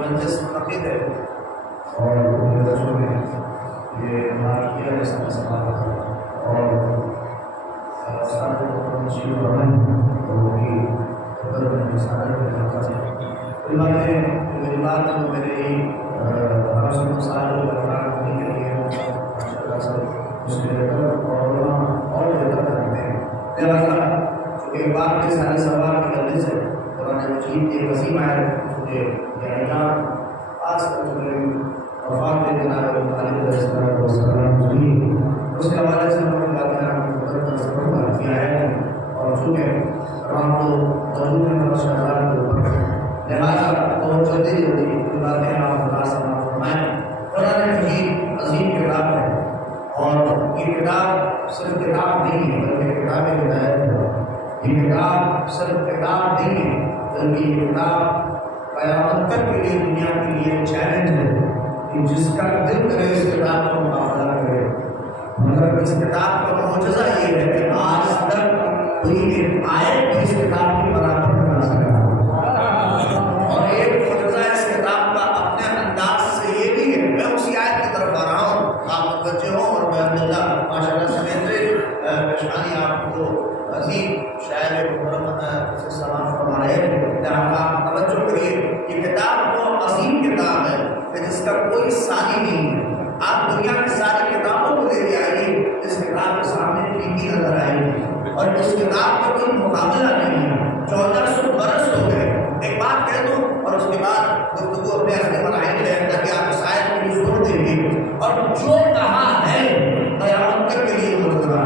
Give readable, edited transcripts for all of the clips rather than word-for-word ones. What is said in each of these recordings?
مجلس منعقد ہے اور ان بچوں نے یہ ہمارا کیا ہے سب سماعت اور ساتھ مشیر رحم وہ بھی قدر میں سارے کرتا ہے میری بات ہے وہ میرے ہی ہمارا سب مسائل برقرار ہونے کے لیے ماشاء اللہ سب اس کے اور بہتر کرتے ہیں لہٰذا ایک بات کے سارے سوال کی غلطی سے قرآن مجید کی وسیع ہے مجھے یہ اعلان آج تک میری وفات کے جناب علیہ السلام ہوئی اس کے حوالے سے ہم نے بات کیا ہے اور چونکہ رام کو موجود ہے ماشاء اللہ کے اوپر لہٰذا بہت جلدی جلدی باتیں آپ اللہ سماعت فرمائیں قرآن مجید عظیم کتاب ہے اور یہ کتاب صرف کتاب نہیں ہے بلکہ کتاب ہدایت ہے یہ کتاب صرف کتاب نہیں ہے بلکہ یہ کتاب قیامت تک کے لیے دنیا کے لیے چیلنج ہے کہ جس کا دل کرے اس کتاب کا مقابلہ کرے مگر اس کتاب کا معجزہ یہ ہے کہ آج تک کوئی ایک آیت بھی اس کتاب کی برابر بنا سکا اور ایک معجزہ اس کتاب کا اپنے انداز سے یہ بھی ہے میں اسی آیت کی طرف آ رہا ہوں آپ بچے ہوں اور میں اللہ ماشاء اللہ سمیت پیشانی آپ کو عظیم شاعر محرم سے سلام فرما رہے ہیں لہٰذا آپ توجہ کریے یہ کتاب وہ عظیم کتاب ہے کہ جس کا کوئی ثانی نہیں ہے آپ دنیا کی ساری کتابوں کو لے کے آئیے اس کتاب کے سامنے ٹھیک نظر آئے گی اور اس کتاب کا کوئی مقابلہ نہیں ہے 1400 برس ہو گئے ایک بات کہہ دوں اور اس کے بعد گفتگو اپنے اپنے بنائیں گے تاکہ آپ شاید کی ضرور دیں گے اور جو کہا ہے قیامت تک کے لیے مرتبہ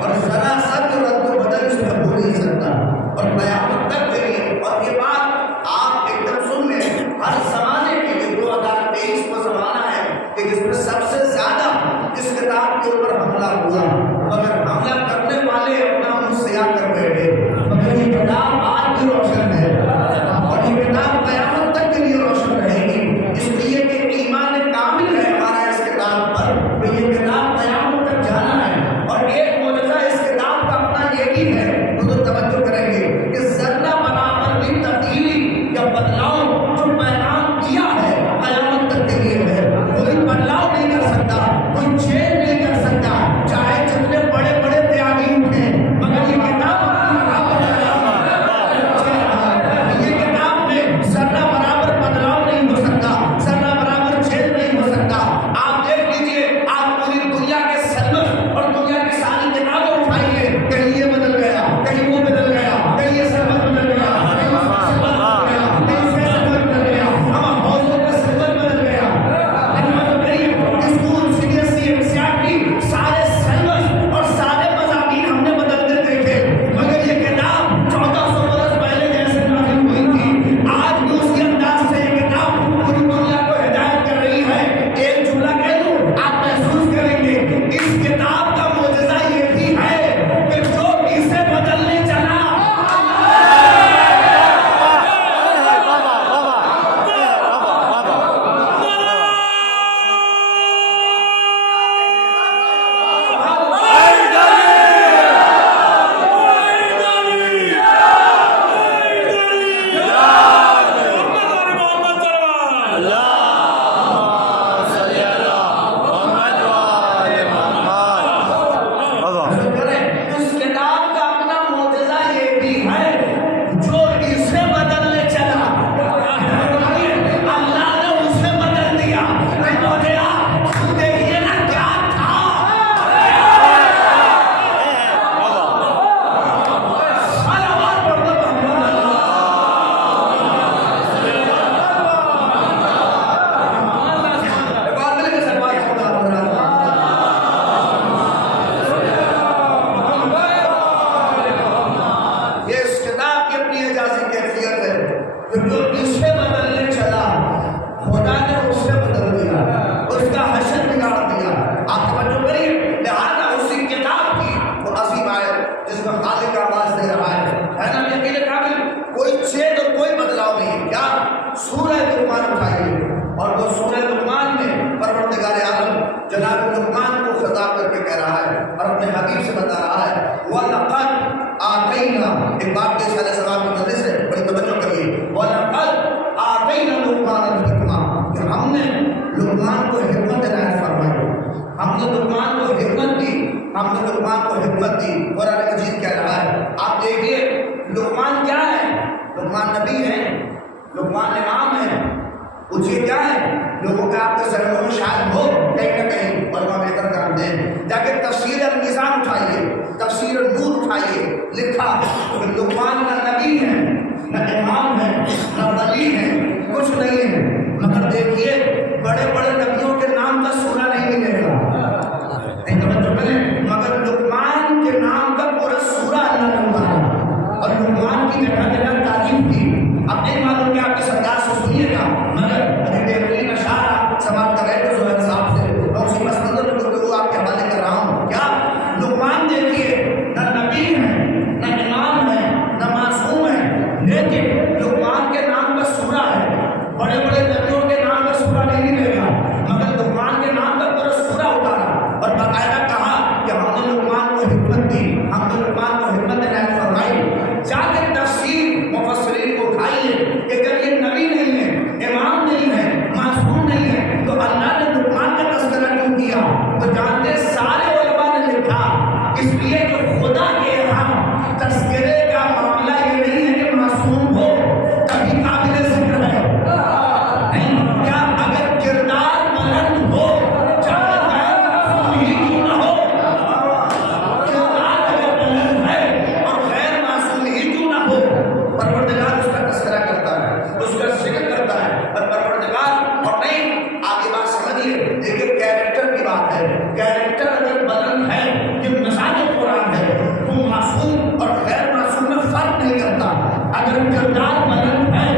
اور ذرا سا جو رد و بدل اس میں ہو نہیں سکتا اور قیامت تک کے لیے اور یہ بات آپ ایک دم سن لیں ہر زمانے کے لیے 2023 کو زمانہ ہے کہ جس میں سب سے زیادہ اس کتاب کے اوپر حملہ ہوا مگر حملہ کرنے والے اپنا منہ سیاہ کر بیٹھے مگر یہ کتاب آج بھی روشن ہے اور یہ کتاب قیامت تک کے لیے روشن رہے گی اس لیے کہ ایمان کامل ہے ہمارا اس کتاب پر کہ یہ کتاب قیامت تک جانا ہے اور ایک معجزہ اس کتاب کا اپنا یہ بھی ہے حضور توجہ کریں گے کہ ذرہ برابر بھی تبدیلی یا بدلاؤ جو پیغام کیا ہے قیامت تک کے لیے ہے کوئی بدلاؤ نہیں کر سکتا کوئی چینج نہیں کر سکتا چاہے جتنے بڑے بڑے تیاگی اٹھے مگر یہ کتاب یہ کتاب میں ذرہ برابر بدلاؤ نہیں ہو سکتا ذرہ برابر چینج نہیں ہو سکتا آپ دیکھ لیجئے آپ پوری دنیا کے سرور اور دنیا کی ساری کتابیں اٹھائیے کہیں یہ بدل گیا کہیں وہ بدل گیا کہیں یہ سرور بدل گیا سورہ لقمان اٹھائیے اور وہ سورہ لقمان میں پروردگار عالم جناب لقمان کو خطاب کر کے کہہ رہا ہے اور اپنے حبیب سے بتا رہا ہے وَلَقَدْ آتَيْنَا ایک بات کے سارے سوال کی نظر سے بڑی توجہ کریے وَلَقَدْ آتَيْنَا لقمان ہمت دی. قرآن مجید کہہ رہا ہے. آپ دیکھیے لقمان کیا ہے؟ لقمان نبی ہے، لقمان امام ہے. پوچھیے کیا ہے؟ لوگوں کا آپ کے ذہنوں میں شاید ہو کہیں نہ کہیں، اور وہ بہتر کام دیں جا کے تفسیر المیزان اٹھائیے، تفسیر النور اٹھائیے. لکھا کہ لقمان نہ نبی ہے، نہ امام ہے، نہ ولی ہے، کچھ نہیں ہے، مگر دیکھیے بڑے بڑے نبیوں کے نام کا سورہ نہیں ملے گا. نہیں توجہ کریں، مگر لقمان کے نام کا پورا سورہ اللہ نے اتارا، اور لقمان کی جگہ جگہ تعریف کی. اب نہیں معلوم کہ آپ کے سردار سے سنیے گا، مگر ابھی بہترین اشعار سماعت کر رہے تھے زہیر صاحب سے، میں اسی مسئلے میں گفتگو آپ کے حوالے کر رہا ہوں. کیا لقمان دیکھیے نہ نبی ہے، نہ امام ہے، نہ معصوم ہے، لیکن لقمان کے نام کا سورہ ہے. بڑے بڑے نبیوں کے نام کا سورہ نہیں ملے گا، مگر لقمان کے نام کا پورا سورہ اتارا، اور باقاعدہ کہا کہ ہم نے لقمان کو حکمت دی، ہم نے لقمان کو حکمت عنایت فرمائی. جا کے تفسیر مفسرین کو اٹھائیے کہ اگر یہ نبی نہیں ہے، امام نہیں ہے، معصوم نہیں ہے، تو اللہ نے لقمان کا تذکرہ کیوں کیا؟ تو جانتے سارے علماء نے لکھا اس لیے کہ خدا کے یہاں تذکرے کا معاملہ یہ نہیں ہے کہ معصوم ہو تبھی قابل ذکر ہے. نہیں، کیا اگر کردار بلند ہو چاہے غیر معصوم ہی کیوں نہ ہو، کردار اگر بلند ہے اور غیر معصوم ہی کیوں نہ ہو، پروردگار اس کا تذکرہ کرتا ہے، اس کا ذکر کرتا ہے. اور پروردگار اور نہیں، آپ یہ بات سمجھیے، دیکھیے کیریکٹر کی بات ہے. کیریکٹر اگر بلند ہے، یہ مزاج قرآن ہے، وہ معصوم اور غیر معصوم میں فرق نہیں کرتا. اگر کردار بلند ہے،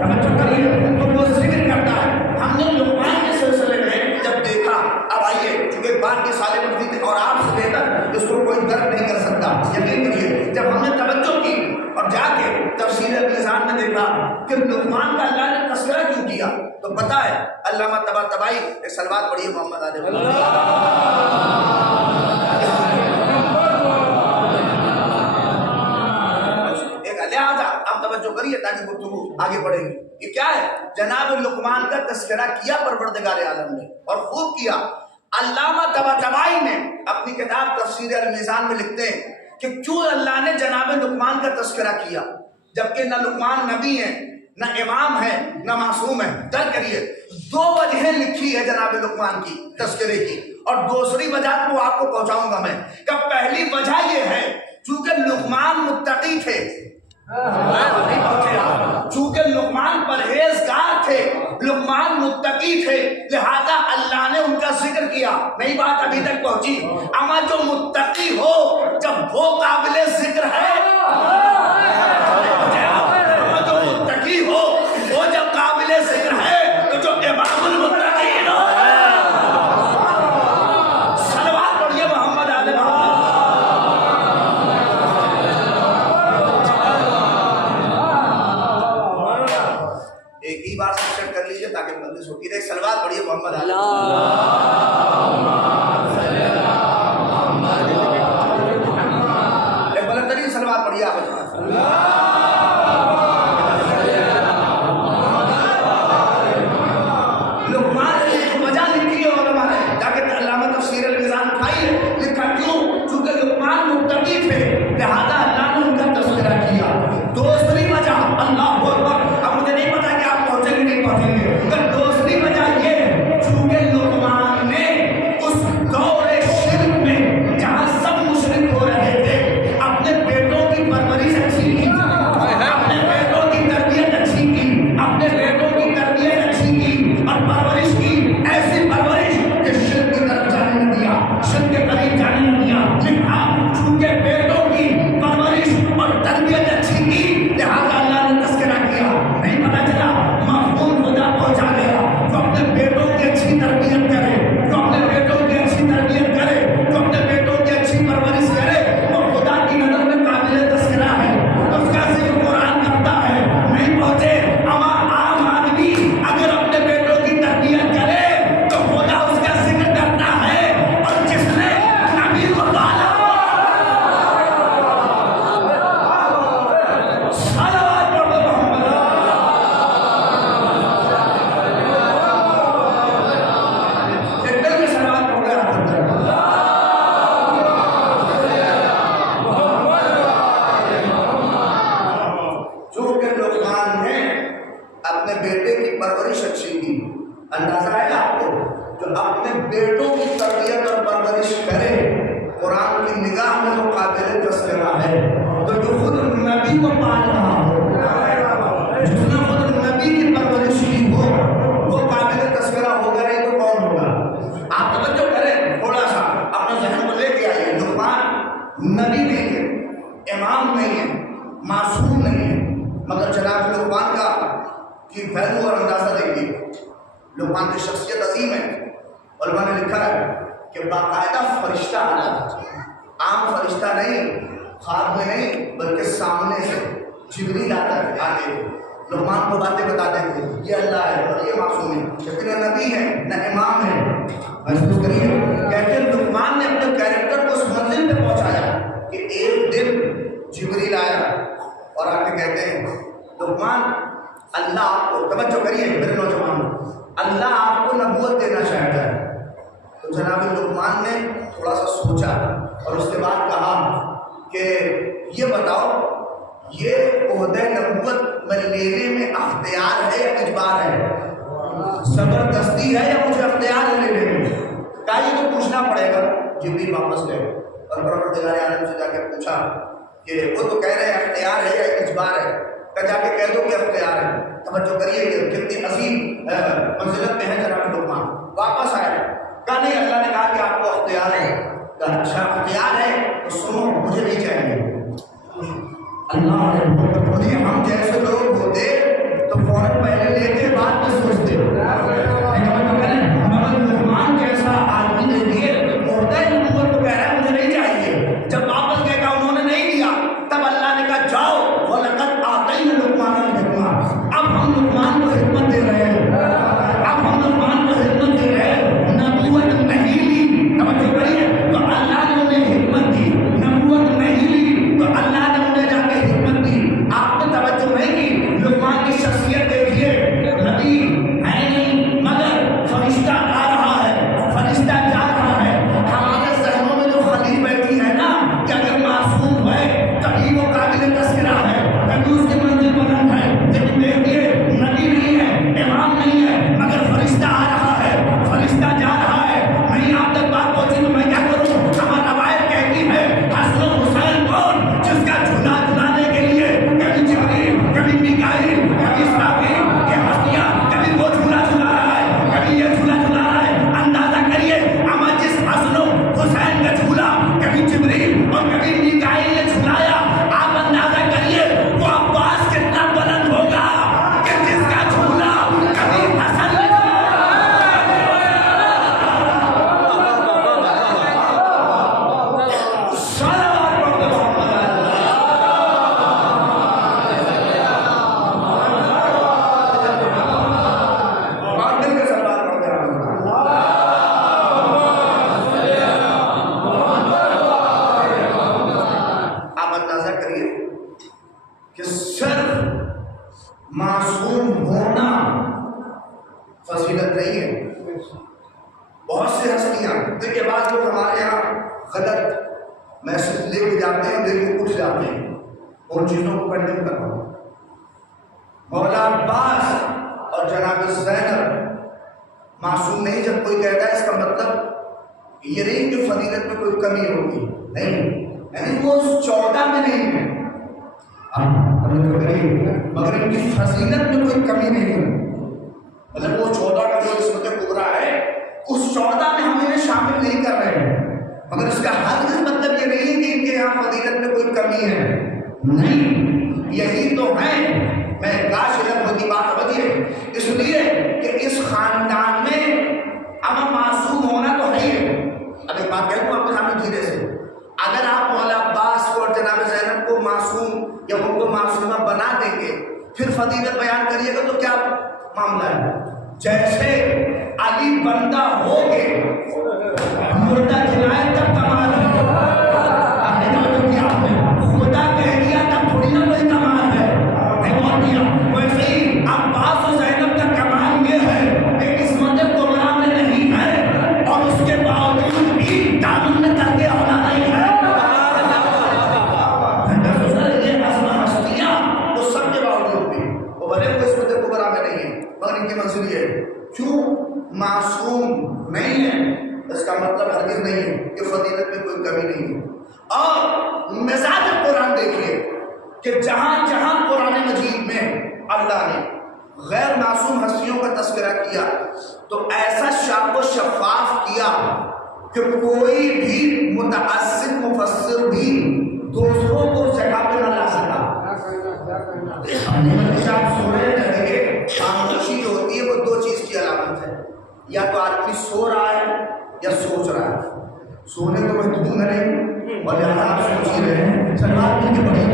توجہ کریے، تو وہ ذکر کرتا ہے. ہم نے لقمان کے سلسلے میں جب دیکھا، اب آئیے چونکہ بات کے سارے مفید اور آپ سے بہتر اس کو کوئی درک نہیں کر سکتا، یقین کریے. جب ہم نے توجہ کی اور جا کے تفسیر المیزان میں دیکھا کہ لقمان کا اللہ نے تذکرہ کیوں کیا، تو پتا ہے علامہ طباطبائی ایک صلوات پڑھیے محمد علیہ لہٰذا آپ توجہ کریے تاکہ گفتگو آگے بڑھے گی. یہ کیا ہے؟ جناب لقمان کا تذکرہ کیا پروردگار عالم نے، اور خوب کیا. علامہ طباطبائی نے اپنی کتاب تفسیر المیزان میں لکھتے ہیں کہ کیوں اللہ نے جناب لقمان کا تذکرہ کیا، جبکہ نہ لقمان نبی ہے، نہ امام ہے، نہ معصوم ہے. درک کریے، دو وجہیں لکھی ہے جناب لقمان کی تذکرے کی، اور دوسری وجہ کو آپ کو پہنچاؤں گا میں. کہ پہلی وجہ یہ ہے چونکہ لقمان متقی تھے، چونکہ لقمان پرہیزگار تھے، لقمان متقی تھے، لہذا اللہ نے ان کا ذکر کیا. نہیں بات ابھی تک پہنچی؟ اما جو متقی ہو جب وہ قابل ذکر ہے، جو متقی ہو وہ جب قابل ذکر ہے، تو جو امام المتقین ہو. صلوات پڑھیے محمد علیہ محمد. ایک ہی بار سیٹ کر لیجیے تاکہ مجلس ہوتی رہے. صلوات پڑھیے محمد علیہ. ایک بلند ترین صلوات پڑھیے آپ. لقمان نے ایک وجہ لکھی ہے علماء نے، تاکہ علامہ تفسیر المیزان اٹھائیے. لکھا کیوں؟ چونکہ لقمان متقی تھے، لہذا اللہ نے ان کا تذکرہ کیا. دوسری وجہ اللہ اکبر، اب مجھے نہیں پتا کہ آپ پہنچیں گے نہیں پہنچیں گے، مگر دوسری وجہ یہ ہے چونکہ لقمان نے اس دور شرک میں جہاں سب مشرک ہو رہے تھے اپنے بیٹوں کی پرورش اچھی کی، اپنے بیٹوں کی تربیت اچھی کی، اپنے بیٹوں کی تربیت اچھی کی اور پرورش کی، ایسی پرورش کہ شرک کی طرف جانے نہ دیا، شرک کے قریب جانے نہ دیا. لکھا چونکہ بیٹوں کی پرورش اور تربیت اچھی کی، لہذا اللہ نے تذکرہ کیا. نہیں پتا چلا محفوظ خدا پہنچا دے اچھی کی. اندازہ ہے آپ کو جو اپنے بیٹوں کی تربیت اور پرورش کرے قرآن کی نگاہ میں وہ قابل تذکرہ ہے. تو جو خود نبی کو پال رہا ہو، جس نے خود نبی کی پرورش کی ہو، وہ قابل تذکرہ ہوگا نہیں تو کون ہوگا؟ آپ توجہ کریں تھوڑا سا اپنے ذہن کو لے کے آئیے. لقمان نبی نہیں ہے، امام نہیں ہے، معصوم نہیں ہے، مگر جناب لقمان کا کی ویلو اور اندازہ دیکھیے. لقمان کی شخصیت عظیم ہے. علماء نے لکھا ہے کہ باقاعدہ فرشتہ آیا تھا، عام فرشتہ نہیں، خواب میں نہیں بلکہ سامنے سے جبریل آتے تھے، لقمان کو باتیں بتاتے تھے، یہ اللہ ہے اور یہ معصوم ہے، جبکہ نہ نبی ہے نہ امام ہے. محسوس کریے، کہتے ہیں لقمان نے اپنے کیریکٹر کو اس منزل پہ پہنچایا کہ ایک دن جبریل آیا اور آ کے کہتے ہیں لقمان اللہ آپ کو، توجہ کریے میرے نوجوانوں، اللہ آپ کو نبوت دینا چاہتا ہے. تو جناب لقمان نے تھوڑا سا سوچا اور اس کے بعد کہا کہ یہ بتاؤ یہ عہدہ نبوت میں لینے میں اختیار ہے یا اجبار ہے؟ زبردستی ہے یا مجھے اختیار ہے لینے میں؟ کہا یہ تو پوچھنا پڑے گا. جبریل واپس گئے اور پروردگار عالم سے جا کے پوچھا کہ وہ تو کہہ رہے ہیں اختیار ہے یا اجبار ہے، کہ جا کے کہہ دو کہ اختیار ہے. توجہ کریے کہ کتنی عظیم منزلت میں ہے جناب لقمان. واپس آئے، کہا نہیں اللہ نے کہا کہ آپ کو اختیار ہے. کہا اچھا اختیار ہے تو سنو مجھے نہیں چاہیے. اللہ نے ہم جیسے لوگ ہوتے تو فوراً پہلے لیتے بعد میں سوچتے، مگر لقمان جیسا آدمی نے دیے عہدہ نبوت کو کہہ رہا ہے مجھے نہیں چاہیے. جب واپس گئے کہا انہوں نے نہیں دیا، تب اللہ نے کہا جاؤ وَلَقَدْ آتَيْنَا لُقْمَانَ الْحِكْمَةَ، اب ہم لقمان کو حکمت دے رہے ہیں، اب ہم لقمان کو حکمت دے رہے ہیں. نبوت نہیں لی، توجہ کریے، تو اللہ نے انہیں حکمت دی. نبوت نہیں لی تو اللہ نے انہیں جا کے حکمت دی. آپ نے توجہ نہیں کی. لقمان کی شخصیت دیکھیے، نبی ہے نہیں مگر فرشتہ آ رہا ہے، فرشتہ جا رہا ہے. ہمارے ذہنوں میں جو خلیل بیٹھی ہے نا کہ اگر معصوم ہے کبھی وہ قابل تذکرہ ہے، کبھی اس کی منزل بلند ہے، لیکن دیکھیے نبی نہیں ہے، امام نہیں ہے، مگر فرشتہ آ رہا ہے، فرشتہ جا رہا ہے. نہیں آپ تک بات پہنچی تو میں کیا کروں؟ ہمارا روایت کہتی ہے حسن و حسین کون جس کا جھولا جھلانے کے لیے کبھی جبریل کبھی میکائیل کبھی اسرافیل یہ ہستیاں، کبھی وہ جھولا جھلا رہا ہے کبھی یہ جھولا جھلا رہا ہے. اندازہ کریے اما جس حسن و حسین کا جھولا کبھی جبریل اور کبھی میکائیل نے جھلایا، آپ اندازہ کریے وہ عباس کتنا بلند ہوگا کہ جس کا جھولا کبھی حسن نے معصوم ہونا فضیلت نہیں ہے. بہت سے ہستیاں دیکھیے، بعض لوگ ہمارے یہاں غلط میسج لے کے جاتے ہیں اور لے کے اٹھ جاتے ہیں، ان چیزوں کو کنڈیم کرنا. مولا عباس اور جناب زینب معصوم نہیں. جب کوئی کہتا ہے اس کا مطلب یہ نہیں کہ فضیلت میں کوئی کمی ہوگی، نہیں، یعنی وہ 14 میں نہیں ہے مگر ان کی فضیلت میں کوئی کمی نہیں ہے. مطلب وہ 14 کا جو عصمت کبریٰ ہے اس 14 میں ہم انہیں شامل نہیں کر رہے ہیں، مگر اس کا ہرگز مطلب یہ نہیں ہے کہ ان کے یہاں فضیلت میں کوئی کمی ہے. نہیں، یہی تو ہے. میں کاش علم ہوتی بات ہوتی ہے، اس لیے کہ اس خاندان میں اما معصوم ہونا تو ہے. اب ایک بات کہہ دوں آپ کے سامنے دھیرے سے، اگر آپ مولا عباس کو اور جناب زینب کو معصوم یا ان کو معصومہ بنا دیں گے پھر فضیلت بیان کریے گا تو کیا معاملہ ہے؟ جیسے علی بندہ ہو گے مردہ کھلائے تب کمال ہے. خدا کہہ دیا تب تھوڑی نہ کوئی کمال ہے. ویسے ہی عباس و زینب کا کمال یہ ہے کہ قسمت کبریٰ میں نہیں ہے اور اس کے باوجود بھی دامن میں کر کے اولا نہیں ہے. یہ سب کے باوجود بھی وہ بھلے وہ قسمت کبریٰ میں نہیں ہے مگر ان کی منزل یہ ہے کیوں معصوم نہیں ہے اس کا مطلب ہرگز نہیں ہے کہ فضیلت میں کوئی کمی نہیں ہے. اور مزاج قرآن دیکھیے کہ جہاں جہاں قرآن مجید میں اللہ نے غیر معصوم ہستیوں کا تذکرہ کیا تو ایسا شاف و شفاف کیا کہ کوئی بھی متعصب مفسر بھی دوسروں کو اس جگہ پہ نہ لا سکا. سونے رہیں گے خاموشی جو ہوتی ہے وہ دو چیز کی علامت ہے, یا تو آدمی سو رہا ہے یا سوچ رہا ہے. سونے تو میں دوں گا نہیں اور یہاں آپ سوچ ہی رہے ہیں. سلمان کی بڑی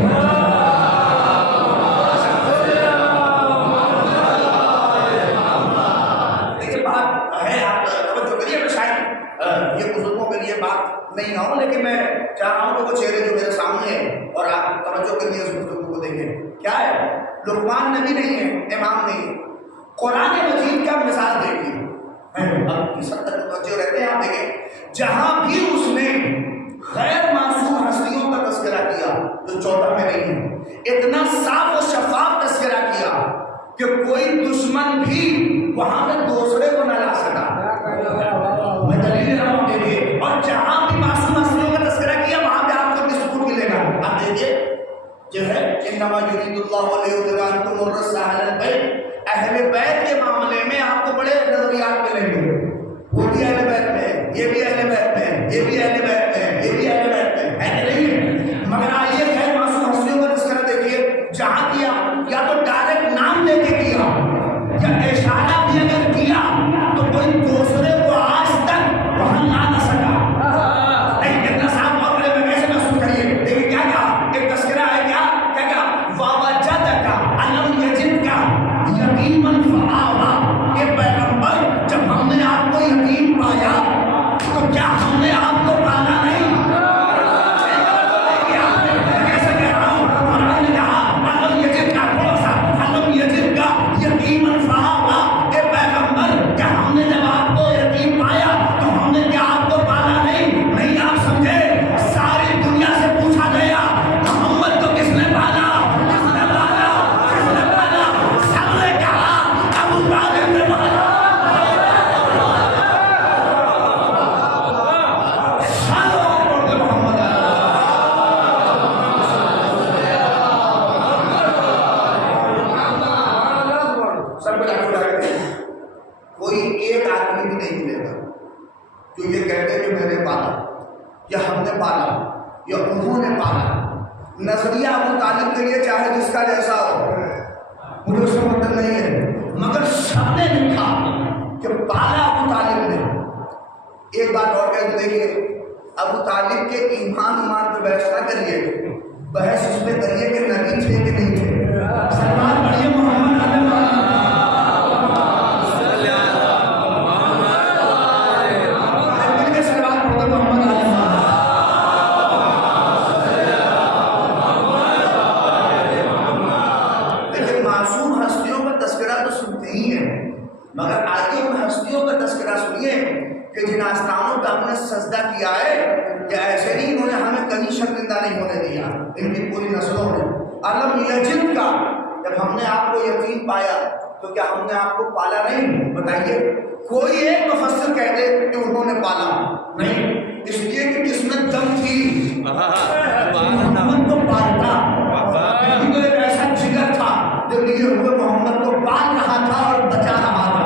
دیکھیے بات ہے, آپ توجہ کریے. میں شاید یہ بزرگوں کے لیے بات نہیں نہ ہو, لیکن میں چاہ رہا ہوں کہ وہ چہرے جو میرے سامنے ہیں اور آپ توجہ کے لیے اس بزرگوں کو دیکھیں. کیا ہے؟ لقمان نبی نہیں ہے, امام نہیں ہے. قرآن مجید کا مثال دیکھیے. اب 70 توجہ رہتے ہیں, آپ دیکھیں جہاں بھی اس نے غیر معصوم ہستیوں کا تذکرہ کیا جو 14 میں نہیں ہے, اتنا صاف و شفاف تذکرہ کیا کہ کوئی دشمن بھی وہاں پہ دوسرے کو نہ لا سکا. میں دلیل رہا ہوں دیکھیے. اور جہاں بھی معصوم ہستیوں کا تذکرہ کیا وہاں پہ آپ کو سکون ملے گا. آپ دیکھیے جو ہے انما یرید اللہ لیذھب عنکم الرجس اہل البیت. اہل بیت کے معاملے میں آپ کو بڑے نظریات ملیں گے. وہ بھی اہل بیت میں ہے, یہ بھی اہل بیت میں ہے, یہ بھی اہل بیت میں ہے, یہ بھی اہل بیت میں ہے کہ نہیں. مگر آئیے غیر معصوم ہستیوں کا تذکرہ دیکھیے جہاں کیا یا تو ڈائریکٹ نام لے کے کیا یا اشارہ بھی اگر کیا تو کوئی دوسرے کو آج تک وہاں لا نہ سکا. اتنا صاف اور بڑے میں کیسے محسوس کریے. دیکھیے کیا کہا, ایک تذکرہ ہے کیا کیا وَوَجَدَكَ أَلَمْ يَجِدْكَ یتیماً فَآوَىٰ. کہ پیغمبر جب ہم نے آپ کو یتیم پایا تو کیا ہم نے آپ کو پالا نہیں؟ کیسے کہہ رہا ہوں, ہم نے کہا أَلَمْ يَجِدْكَ تھوڑا سا أَلَمْ يَجِدْكَ یتیماً فَآوَىٰ. کہ پیغمبر کیا ہم نے جب آپ کو یتیم پایا تو ہم نے کیا آپ کو پالا نہیں؟ نہیں آپ سمجھے. ساری دنیا سے پوچھا گیا محمد کو کس نے پالا, کس نے پالا, کس نے پالا. سب نے کہا ابو طالب نے پالا. کوئی ایک آدمی بھی نہیں ملے گا جو یہ کہتے ہیں کہ میں نے پالا یا ہم نے پالا یا انہوں نے پالا. نظریہ ابو طالب کے لیے چاہے جس کا جیسا ہو, مجھے اس کا مطلب نہیں ہے, مگر سب نے لکھا کہ پالا ابو طالب نے. ایک بات اور کہہ دیکھیے, ابو طالب کے ایمان پہ بحث نہ کریے, بحث اس پہ کریے کہ نبی تھے کہ نہیں تھے. سلمان پڑھیے محمد مگر آگے ان ہستیوں کا تذکرہ سنیے کہ جن آستانوں پہ ہم نے سجدہ کیا ہے کہ ایسے نہیں انہوں نے ہمیں کہیں شرمندہ نہیں ہونے دیا ان کی پوری نسلوں نے. علم یجد کا جب ہم نے آپ کو یتیم پایا تو کیا ہم نے آپ کو پالا نہیں؟ بتائیے. کوئی ایک مفسر کہہ دے کہ انہوں نے پالا نہیں, اس لیے کہ جس میں دم تھی محمد کو پالتا. تو ایک ایسا جگر تھا جو لیے ہوئے محمد کو پال رہا تھا اور بچا رہا تھا.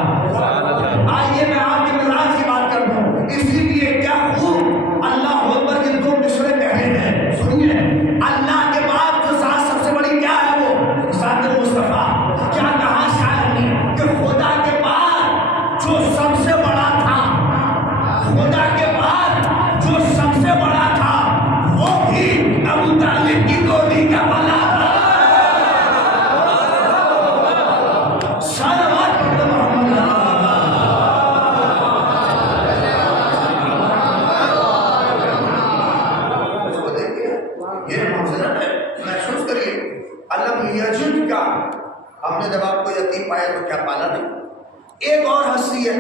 آئیے میں آپ کے مزاج کی بات کر دوں. اسی لیے کیا خوب اللہ اکبر کے دو مصرے کہے ہیں. سنیے, اللہ کے بعد جو ذات سب سے بڑی کیا ہے وہ ذات مصطفیٰ. کیا کہا شاعر نے کہ خدا کے بعد جو سب سے بڑا تھا, خدا کے بعد جو سب سے بڑا تھا وہ بھی ابو طالب کی گودی کا بالا تھا. ہم نے جب آپ کو یتیم پایا تو کیا پالا نہیں. ایک اور ہستی ہے,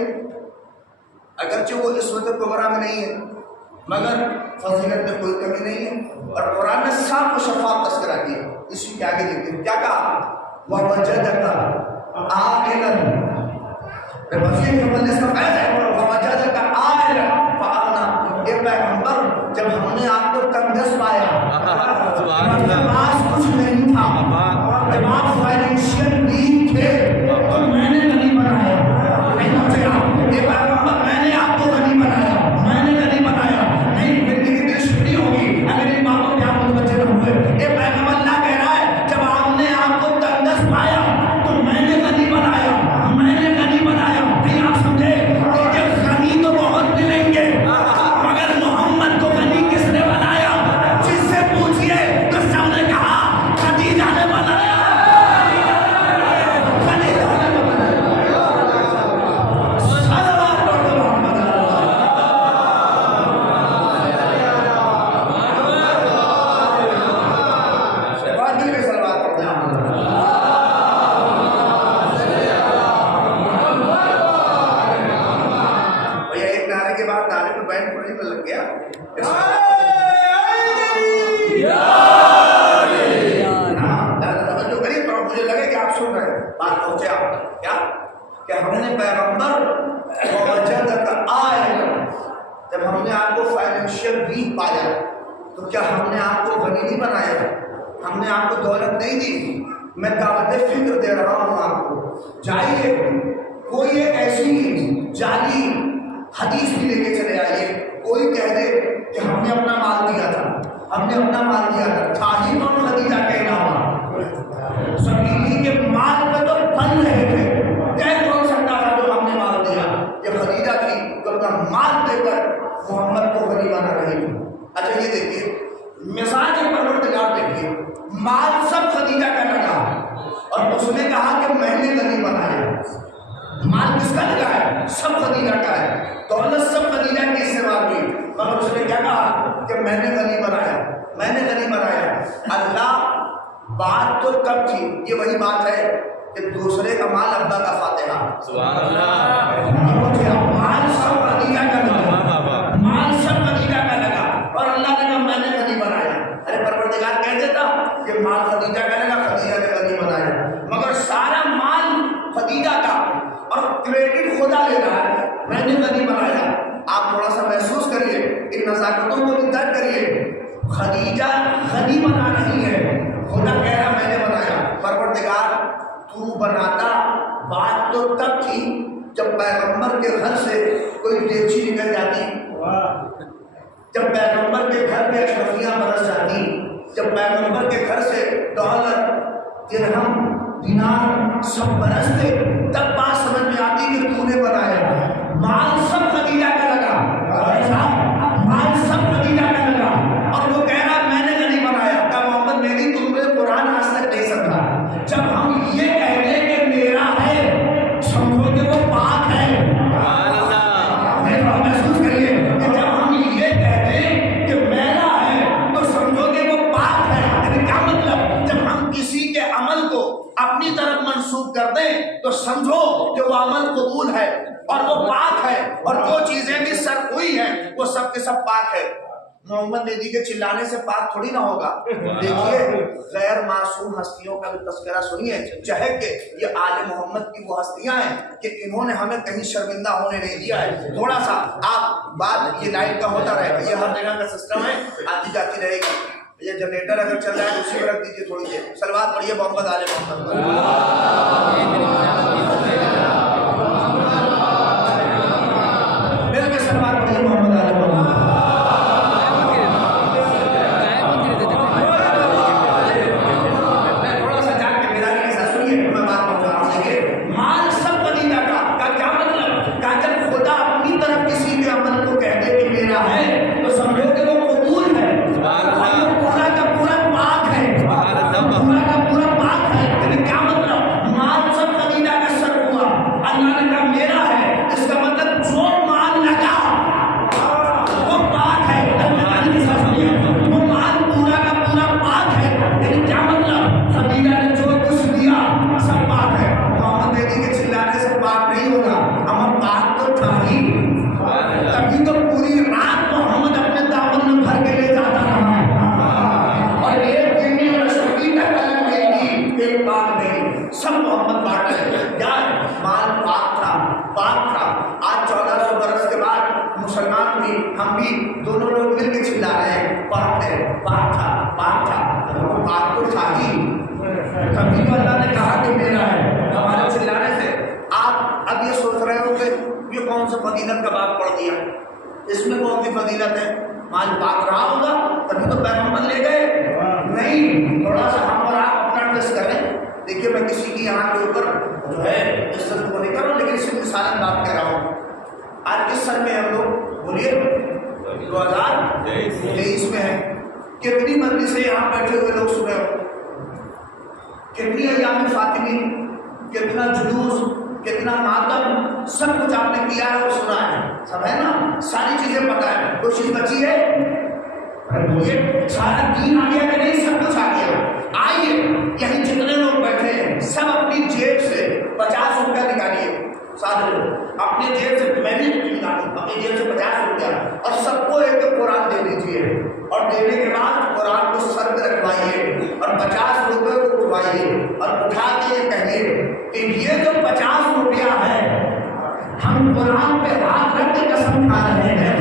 اگرچہ وہ نسبت کبریٰ میں نہیں ہے مگر فضیلت میں کوئی کمی نہیں ہے, اور قرآن نے صاف و شفاف تذکرہ کیا. اسی کے آگے دیکھتے کیا کہا, وَوَجَدَكَ عَائِلًا وسیع کے مجلس کا فیض ہے. ووجدک عائلا فاغنا. اے پیغمبر جب ہم نے آپ کو تنگس پایا، جب آپ کے پاس کچھ نہیں تھا، جب آپ فائنینشیل ویک تھے تو میں نے غنی بنایا. اے پیغمبر میں نے آپ کو غنی بنایا، میں نے غنی بنایا. نہیں زندگی کی چھٹی ہوگی اگر ان باتوں پہ آپ متوجہ نہ ہوئے. اے پیغمبر اللہ کہہ رہا ہے جب آپ نے آپ کو تنگس پایا تو میں نے غنی بنایا، میں نے غنی بنایا. نہیں آپ سمجھے کہ غنی تو بہت ملیں گے مگر محمد کو غنی کس نے بنایا؟ جس سے پوچھئے تو سب نے کہا خدیجہ نے بنایا، خدیجہ نے بنایا. صلوات پڑھو محمد دل میں صلوات پڑھتے ہیں. بھیا ایک نعرے کے بعد نعرے پہ بینڈ پڑھنے میں لگ گیا. توجہ کریے تو مجھے لگے کہ آپ سن رہے ہیں. بات پہنچے آپ کیا کہ ہم نے پیغمبر ووجدک عائلا، جب ہم نے آپ کو فائنینشیل ویک پایا تو کیا ہم نے آپ کو غنی نہیں بنایا؟ ہم نے آپ کو دولت نہیں دی. میں دعوت فکر دے رہا ہوں آپ کو. جائیے کوئی ایک ایسی جعلی حدیث بھی لے کے چلے آئیے. کوئی کہہ دے کہ ہم نے اپنا مال دیا تھا، ہم نے اپنا مال دیا تھا ہی کون خدیجہ کے علاوہ؟ سب انہی کے مال پہ تو بن رہے تھے. کہہ کون سکتا تھا جو ہم نے مال دیا؟ یہ خدیجہ تھی جو اپنا مال دے کر محمد کو غنی بنا رہی تھی. اچھا یہ دیکھیے مزاج پروردگار دیکھیے، مال سب خدیجہ کا لگا اور اس نے کہا کہ میں نے غنی بنایا. مال کس کا لگا ہے؟ سب خدیجہ کا ہے. دولت سب خدیجہ کی استعمال کی مگر اس نے کیا کہا کہ میں نے غنی بنایا، میں نے غنی بنایا. اللہ بات تو کب تھی؟ یہ وہی بات ہے کہ دوسرے کا مال ابا کا فاتحہ. سبحان اللہ. مال سب خدیجہ کا لگا، مال سب خدیجہ کا لگا اور اللہ نے کہا میں نے غنی بنایا. ارے پروردگار کہہ دیتا کہ مال خدیجہ کا لگا، خدیجہ نے غنی بنایا، مگر سارا مال خدیجہ کا اور کریڈٹ خدا لے رہا ہے میں نے غنی بنایا. آپ تھوڑا سا محسوس کریے، ان نزاکتوں کو بھی درک کریے. خدیجہ غنی بنا رہی ہے، خدا کہہ رہا میں نے بنایا. پروردگار تو بناتا. بات تو تب تھی جب پیغمبر کے گھر سے کوئی ڈیچی نکل جاتی، جب پیغمبر کے گھر پہ اشرفیاں برس جاتی، جب پیغمبر کے گھر سے ڈالر درہم دینار سب برستے، تب بات سمجھ میں آتی کہ تو نے بنایا. مال سب خدیجہ کا لگا، مال سب خدیجہ کا لگا اور وہ کہہ رہا میں نے غنی بنایا. کہا محمد میری تم نے قرآن آج تک نہیں سمجھا. جب ہم یہ کہہ دیں کہ میرا ہے سمجھو کہ وہ پاک ہے. محسوس کریے کہ جب ہم یہ کہہ دیں کہ میرا ہے تو سمجھو کہ وہ پاک ہے. یعنی کیا مطلب؟ جب ہم کسی کے عمل کو اپنی طرف منسوخ کر دیں تو سمجھو کہ وہ عمل قبول ہے اور وہ پاک ہے اور جو چیزیں بھی سر ہوئی ہیں وہ سب کے سب پاک ہے. محمد نبی کے چلانے سے پاک تھوڑی نہ ہوگا. دیکھیے غیر معصوم ہستیوں کا بھی تذکرہ سنیے، چاہے کہ یہ آل محمد کی وہ ہستیاں ہیں کہ انہوں نے ہمیں کہیں شرمندہ ہونے نہیں دیا ہے. تھوڑا سا آپ بات یہ لائٹ کا ہوتا رہے گا، یہ ہر جگہ کا سسٹم ہے، آتی جاتی رہے گی. یہ جنریٹر اگر چل رہا ہے اسی میں رکھ دیجیے تھوڑی دیر. صلوات پڑھیے محمد آل محمد. مل کے صلوات پڑھیے محمد آل محمد. تھوڑا سا جاگ کے میرا بھی ایسا سنیے میں بات پہنچا رہا ہوں. دیکھیے مال سب خدیجہ کا کیا مطلب؟ کہ جب خدا اپنی طرف کسی کے عمل کو کہہ دے کہ میرا ہے تو سمجھو کہ وہ قبول ہے، پورا کا پورا پاک ہے، پورا کا پورا پاک ہے. یعنی کیا مطلب؟ مال سب خدیجہ کا سر ہوا ہم بھی دونوں لوگ مل کے چلا رہے ہیں پاک ہے، پاک تھا، پاک تھا، پاک تو تھا ہی، کبھی تو اللہ نے کہا کہ میرا ہے ہمارے چلانے سے۔ آپ اب یہ سوچ رہے ہو کہ یہ کون سا فضیلت کا بات پڑھ دیا، اس میں کون سی فضیلت ہے؟ مال پاک رہا ہوگا تبھی تو پیغمبر لے گئے۔ نہیں، تھوڑا سا ہم اور آپ اپنا ٹیسٹ کریں۔ دیکھیے میں کسی کی یہاں کے اوپر جو ہے عزت کو نہیں کر رہا ہوں، لیکن اس میں مثال بات کر رہا ہوں۔ آج کس سال میں ہم لوگ بولیے 2023 میں ہے، کتنی مرضی سے یہاں بیٹھے ہوئے لوگ سنے ہو، کتنی ایام فاطمی، کتنا جلوس، کتنا ماتم، سب کچھ آپ نے کیا ہے اور سنا ہے، سب ہے نا، ساری چیزیں پتہ ہے، کوئی چیز بچی ہے؟ یہ سارا دین آ گیا کہ نہیں؟ سب کچھ آ گیا۔ آئیے یہیں جتنے لوگ بیٹھے ہیں سب اپنی جیب سے 50 روپیہ نکالیے، سارے لوگ اپنی جیب سے، میں بھی نکالوں اپنی جیب سے 50 روپیہ، اور سب کو ایک قرآن دے دیجیے، اور دینے کے بعد قرآن کو سر پہ رکھوائیے اور 50 روپے کو اٹھوائیے اور اٹھا کے یہ کہیے کہ یہ جو 50 روپیہ ہے ہم قرآن پہ ہاتھ رکھ کے قسم کھا رہے ہیں،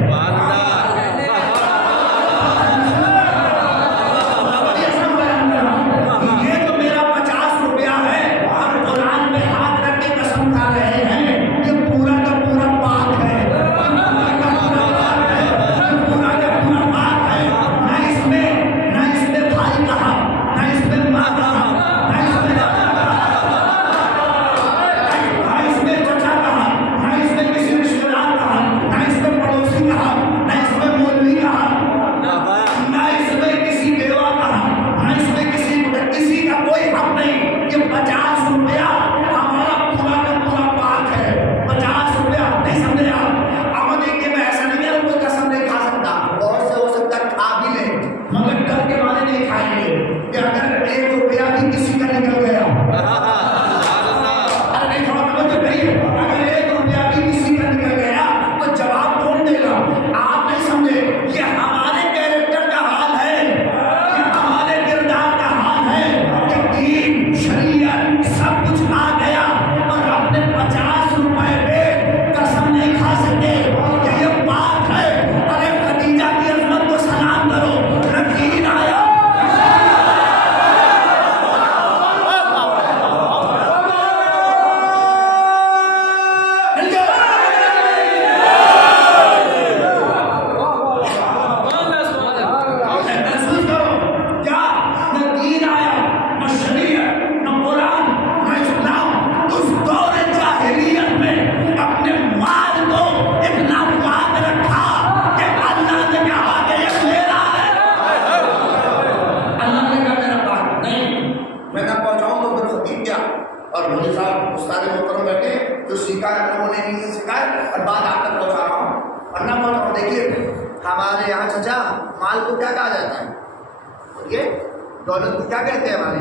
دولت کو کیا کہتے ہیں ہمارے؟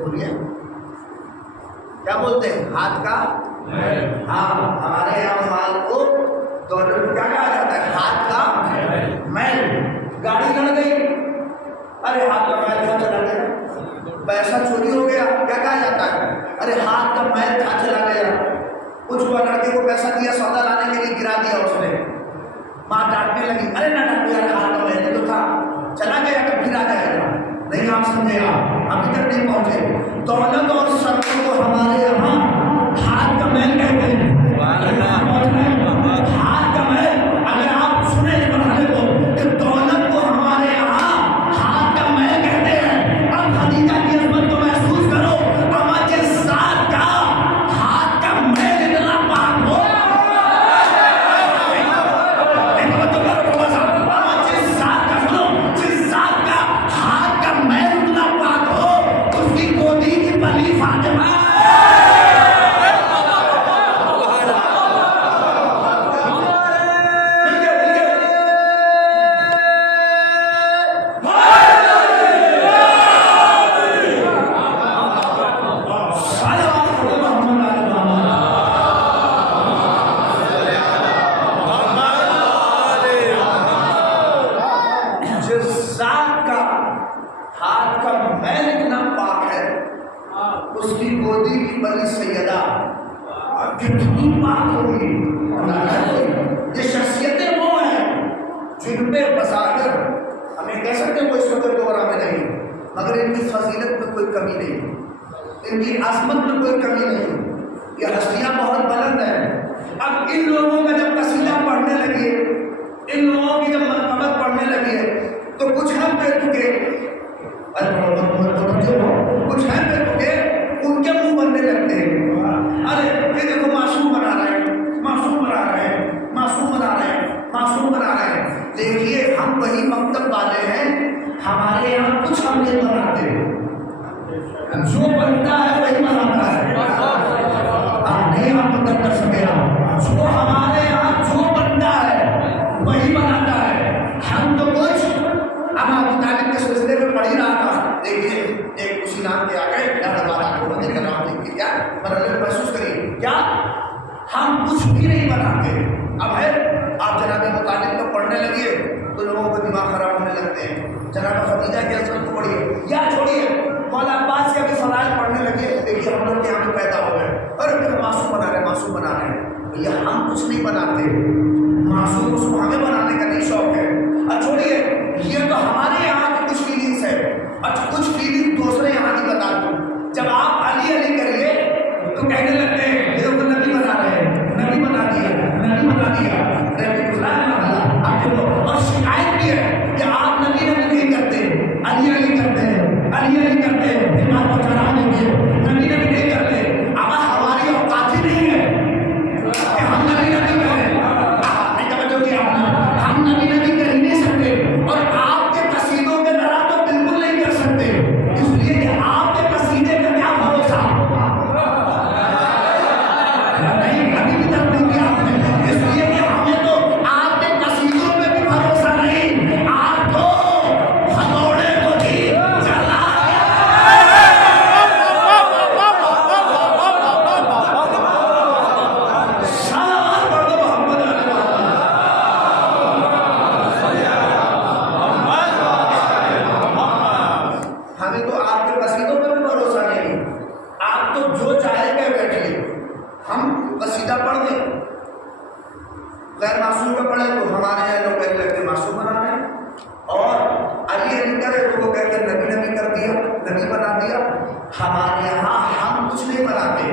بولیے کیا بولتے ہیں؟ ہاتھ کا؟ ہاں، ہمارے یہاں مال کو دولت کو کیا کہا جاتا ہے؟ ہاتھ کا میل۔ گاڑی لڑ گئی، ارے ہاتھ کا میل تھا چلا گیا۔ پیسہ چوری ہو گیا، کیا کہا جاتا ہے؟ ارے ہاتھ کا میل تھا چلا گیا۔ کچھ ہوا، لڑکے کو پیسہ دیا سودا لانے کے لیے، گرا دیا اس نے، ماں ڈانٹنے لگی، ارے نہ ڈانٹو یار، ہاتھ کا میل تو تھا، چلا گیا تو پھر آ جائے گا۔ نہیں آپ سمجھے گا، ابھی تک نہیں پہنچے۔ دولت اور سرکوں کو ہمارے یہاں ہاتھ کا میل کہتے ہیں۔ ہاتھ کا میل، اگر آپ سنیں اس مرحلے کو کہ دولت کو ہمارے یہاں ہاتھ کا میل کہتے ہیں، اب خدیجہ کی عظمت کو محسوس کرو، اما جس ذات کا ہاتھ کا میل اتنا پاک ہو، کتنی پاک ہوگی۔ یہ شخصیتیں جن پہ بسا کر ہمیں کہہ سکتے ہیں کوئی اس وقت دورہ میں نہیں، مگر ان کی فضیلت میں کوئی کمی نہیں، ان کی عظمت میں کوئی کمی نہیں، یہ ہستیاں بہت بلند ہیں۔ اب ان لوگوں کا جب قصیدہ پڑھنے لگے، ان لوگوں کی جب منقبت پڑھنے لگے تو کچھ ہم پہ چکے، کچھ ہیں پہ چکے ان کے منہ بننے لگتے ہیں، ارے یہ دیکھو معصوم بنا رہے ہیں، معصوم بنا رہے ہیں، معصوم بنا رہے ہیں، معصوم بنا رہے ہیں۔ دیکھیے ہم وہی مکتب والے ہیں، ہمارے یہاں کچھ ہم نہیں بناتے، جو بنتا ہے وہی بناتا ہے، آپ نہیں آپ مدد کر سکے، جو ہمارے یہاں جو بنتا ہے وہی بناتا ہے۔ ہم تو کچھ ہم ابو طالب کے سلسلے میں پڑھ ہی رہا تھا، دیکھیے ایک اسی نام کے آگے اللہ کا نام لکھ کے کیا مطلب محسوس کریے کیا ہم کچھ بھی نہیں بناتے۔ اب ہے آپ جناب ابو طالب کو پڑھنے لگیے تو لوگوں کو دماغ خراب ہونے لگتے ہیں، جناب خدیجہ کے حضرت کو پڑھیے یا چھوڑیے مولا عباس کے بھی فضائل پڑھنے لگے، دیکھیے ہم لوگ یہاں پہ پیدا ہو گئے اور پھر معصوم بنا رہے، معصوم بنا رہے ہیں۔ بھیا ہم کچھ نہیں بناتے، معصوم اس کو ہمیں بنانے کا نہیں شوق ہے۔ اور چھوڑیے یہ تو ہمارے یہاں کی کچھ فیلنگس ہے، اور کچھ فیلنگ دوسرے یہاں کی بتا دوں۔ جب آپ علی علی کریے تو کہنے لگتے ہیں یہ تو نبی بنا رہے ہیں، نبی بنا دیا، نبی بنا دیا، اور شکایت بھی ہے کہ آپ نبی نبی نہیں کرتے، علی علی کرتے ہیں، علی علی کرتے ہیں، امام کو چڑھا دیں گے، نبی نبی نہیں کرتے۔ اب ہماری اوقات ہی نہیں ہے کہ ہم نبی نبی کریں، نہیں توجہ کی آپ نے، ہم نبی نبی کر ہی نہیں سکتے، اور آپ کے قصیدوں کے ذرا تو بالکل نہیں کر سکتے، اس لیے کہ آپ کے قصیدے کا کیا بھروسہ، نہیں ابھی بھی تک نہیں کیا آپ نے، اس لیے کہ ہمیں تو آپ کے قصیدوں پہ بھی بھروسہ نہیں، آپ تو ہتھوڑے کو بھی چلا ہمیں تو آپ کے قصیدوں پہ بھی بھروسہ نہیں، آپ تو جو چاہے کہ بیٹھیے، ہم قصیدہ پڑھ دیں غیر معصوم کا پڑھے تو ہمارے یہاں لوگ کہنے لگتے معصوم بنا رہے ہیں، اور علی علی کرے تو وہ کہتے نبی نبی کر دیا، نبی بنا دیا۔ ہمارے یہاں ہم کچھ نہیں بناتے،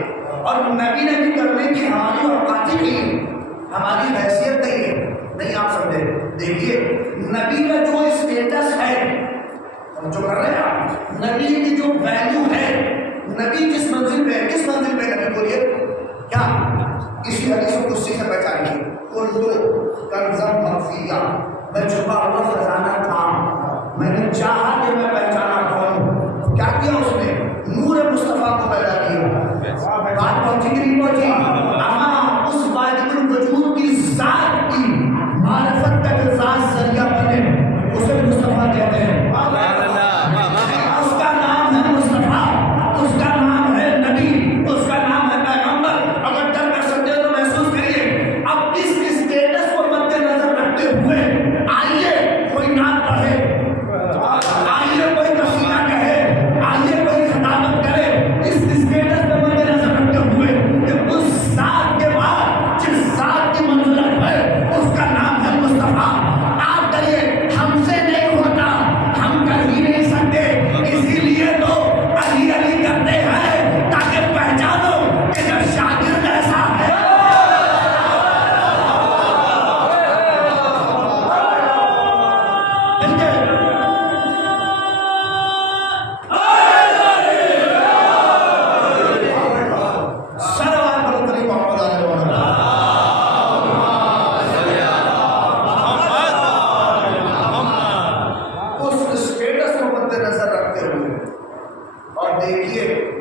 اور نبی نبی کرنے کی ہماری اوقات ہی نہیں، ہماری حیثیت نہیں ہے، نہیں آپ سمجھے۔ دیکھیے نبی کا جو اسٹیٹس ہے ہم جو کر رہے ہیں، آپ نبی کی جو ویلیو ہے، نبی کس منزل پہ، کس منزل پہ نبی بولیے کیا، اسی حدیث قدسی سے پہچانیے، کنتو کنزم مخفیہ، میں چھپا ہوا خزانہ تھا، میں نے چاہا کہ میں پہچانا کون، کیا کیا اس نے، نور مصطفیٰ کو پیدا کیا، بات پہنچی کہ نہیں پہنچی، اما اس واجب الوجود کی ذات کی معرفت کا جو ذات ذریعہ بنے اسے مصطفیٰ کہتے ہیں، اس کا نام ہے مصطفیٰ، اس کا نام ہے نبی، اس کا نام ہے پیغمبر۔ اگر ڈر کر سکتے ہو تو محسوس کریے، اب اس اسٹیٹس کو مد نظر رکھتے ہوئے آئیے کوئی نعت پڑھے، آئیے کوئی قصیدہ کہے، آئیے کوئی خطابت کرے، اس اسٹیٹس کو مد نظر رکھتے ہوئے کہ اس ذات کے بعد جس ذات کی منزلت ہے اس کا نام ہے مصطفیٰ۔ آپ کریے، ہم سے نہیں ہوتا، ہم کر ہی نہیں سکتے، اسی لیے تو علی علی کرتے ہیں تاکہ پہچانو کہ جب شاگرد ایسا ہے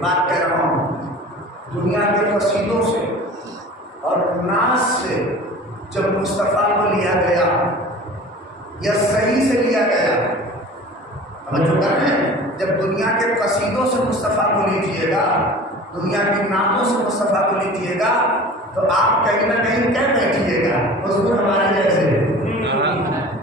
بات کہہ رہا ہوں دنیا کے قصیدوں سے اور ناز سے جب مصطفیٰ کو لیا گیا یا صحیح سے لیا گیا، ہم جو کر رہے ہیں، جب دنیا کے قصیدوں سے مصطفیٰ کو لیجیے گا، دنیا کی ناموں سے مصطفیٰ کو لیجیے گا تو آپ کہیں نہ کہیں کہہ بیٹھیے گا حضور ہمارے جیسے،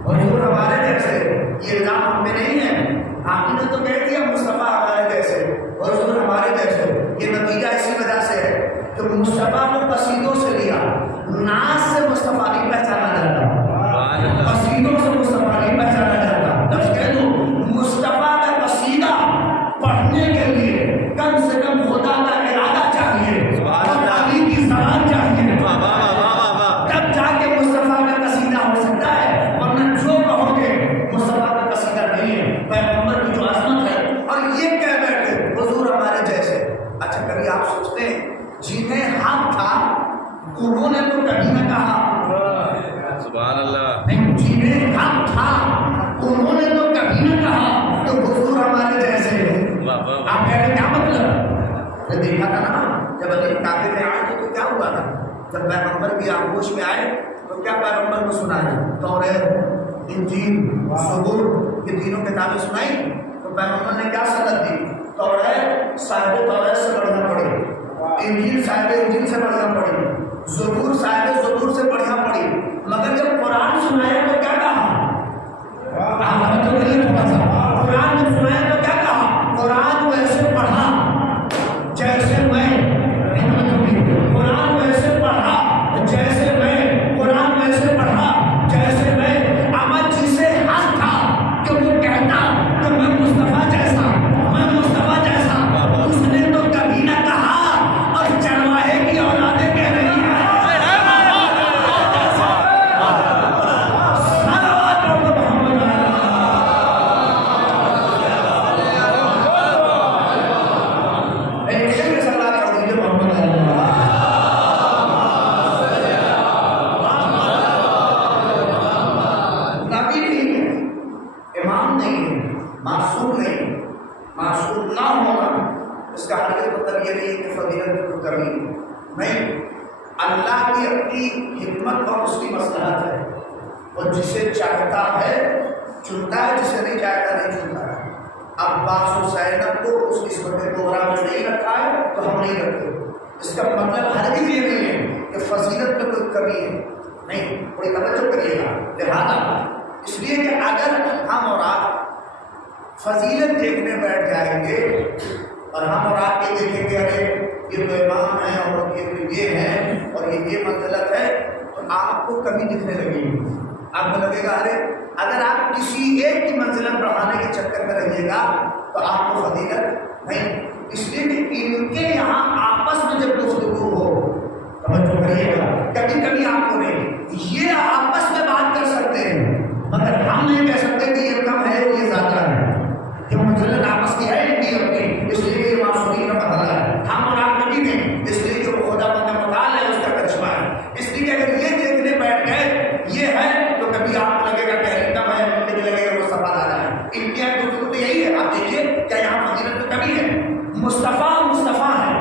حضور ہمارے جیسے، یہ الزام ہم میں نہیں ہے، آپ نے تو کہہ دیا مصطفیٰ ہمارے جیسے، حضور ہمارے جیسے، یہ نتیجہ اسی وجہ سے ہے کہ مصطفیٰ کو قصیدوں سے لیا، ناز سے مصطفیٰ نہیں پہچانا جاتا، قصیدوں سے نے دیکھا تھا نا جب علی کعبے میں آئے تھے تو کیا ہوا تھا؟ جب پیغمبر کی آغوش میں آئے تو کیا پیغمبر کو سنایا؟ توریت، انجیل، زبور، یہ تینوں کتابیں سنائی تو پیغمبر نے کیا صدر دی؟ توریت صاحب توریت سے بڑھیا پڑھی، انجیل صاحب انجیل سے بڑھیا پڑھی، زبور صاحب زبور سے بڑھیا پڑھی، مگر جب قرآن سنایا تو کیا کہا؟ قرآن جب سنایا تو کیا کہا؟ قرآن ویسے پڑھا جیسے میں، قرآن ویسے پڑھا جیسے میں، قرآن ویسے پڑھا جیسے میں۔ احمد جی سے حق تھا کہ وہ کہتا کہ میں مصطفیٰ جیسا، میں مصطفیٰ جیسا، اس نے تو کبھی نہ کہا اور چرواہے کی اولادیں کہہ رہی ہیں حکمت اور اس کی مصلحت ہے، وہ جسے چاہتا ہے چنتا ہے، جسے نہیں چاہتا نہیں چنتا ہے۔ عباس و زینب کو اس قسمت دوہرا میں نہیں رکھا ہے تو ہم نہیں رکھتے۔ اس کا مطلب ہرگز یہ نہیں ہے کہ فضیلت میں کوئی کمی ہے، نہیں، کوئی توجہ کریے گا۔ لہٰذا اس لیے کہ اگر ہم اور آپ فضیلت دیکھنے بیٹھ جائیں گے اور ہم اور آپ یہ دیکھیں گے ارے یہ تو امام ہے اور یہ ہے اور یہ منزلت ہے تو آپ کو کمی دکھنے لگے گی۔ آپ کو لگے گا ارے اگر آپ کسی ایک کی منزلت بڑھانے کے چکر میں رہیے گا تو آپ کو فضیلت نہیں۔ اس لیے کہ ان کے یہاں آپس میں جب گفتگو ہو، توجہ کریے گا، کبھی کبھی آپ کو نہیں، یہ آپس میں بات کر سکتے ہیں مگر ہم نہیں کہہ سکتے کہ یہ کم ہے اور یہ زیادہ ہے، یہ منزلت آپس کی ہے ان کی اپنی، اس لیے یہ معصومین کا مرحلہ ہے۔ ہم اور آپ کبھی نہیں، اس لیے جو خدا بندہ مطالعہ ہے اس کا کرشمہ ہے۔ اس لیے کہ اگر یہ دیکھنے بیٹھ گئے یہ ہے تو کبھی آپ کو لگے گا کہ کم ہے، کبھی لگے گا وہ صفا زیادہ ہے۔ ان کی گفتگو تو یہی ہے۔ آپ دیکھیے کیا یہاں فضیلت میں کمی ہے؟ مصطفیٰ مصطفیٰ ہے،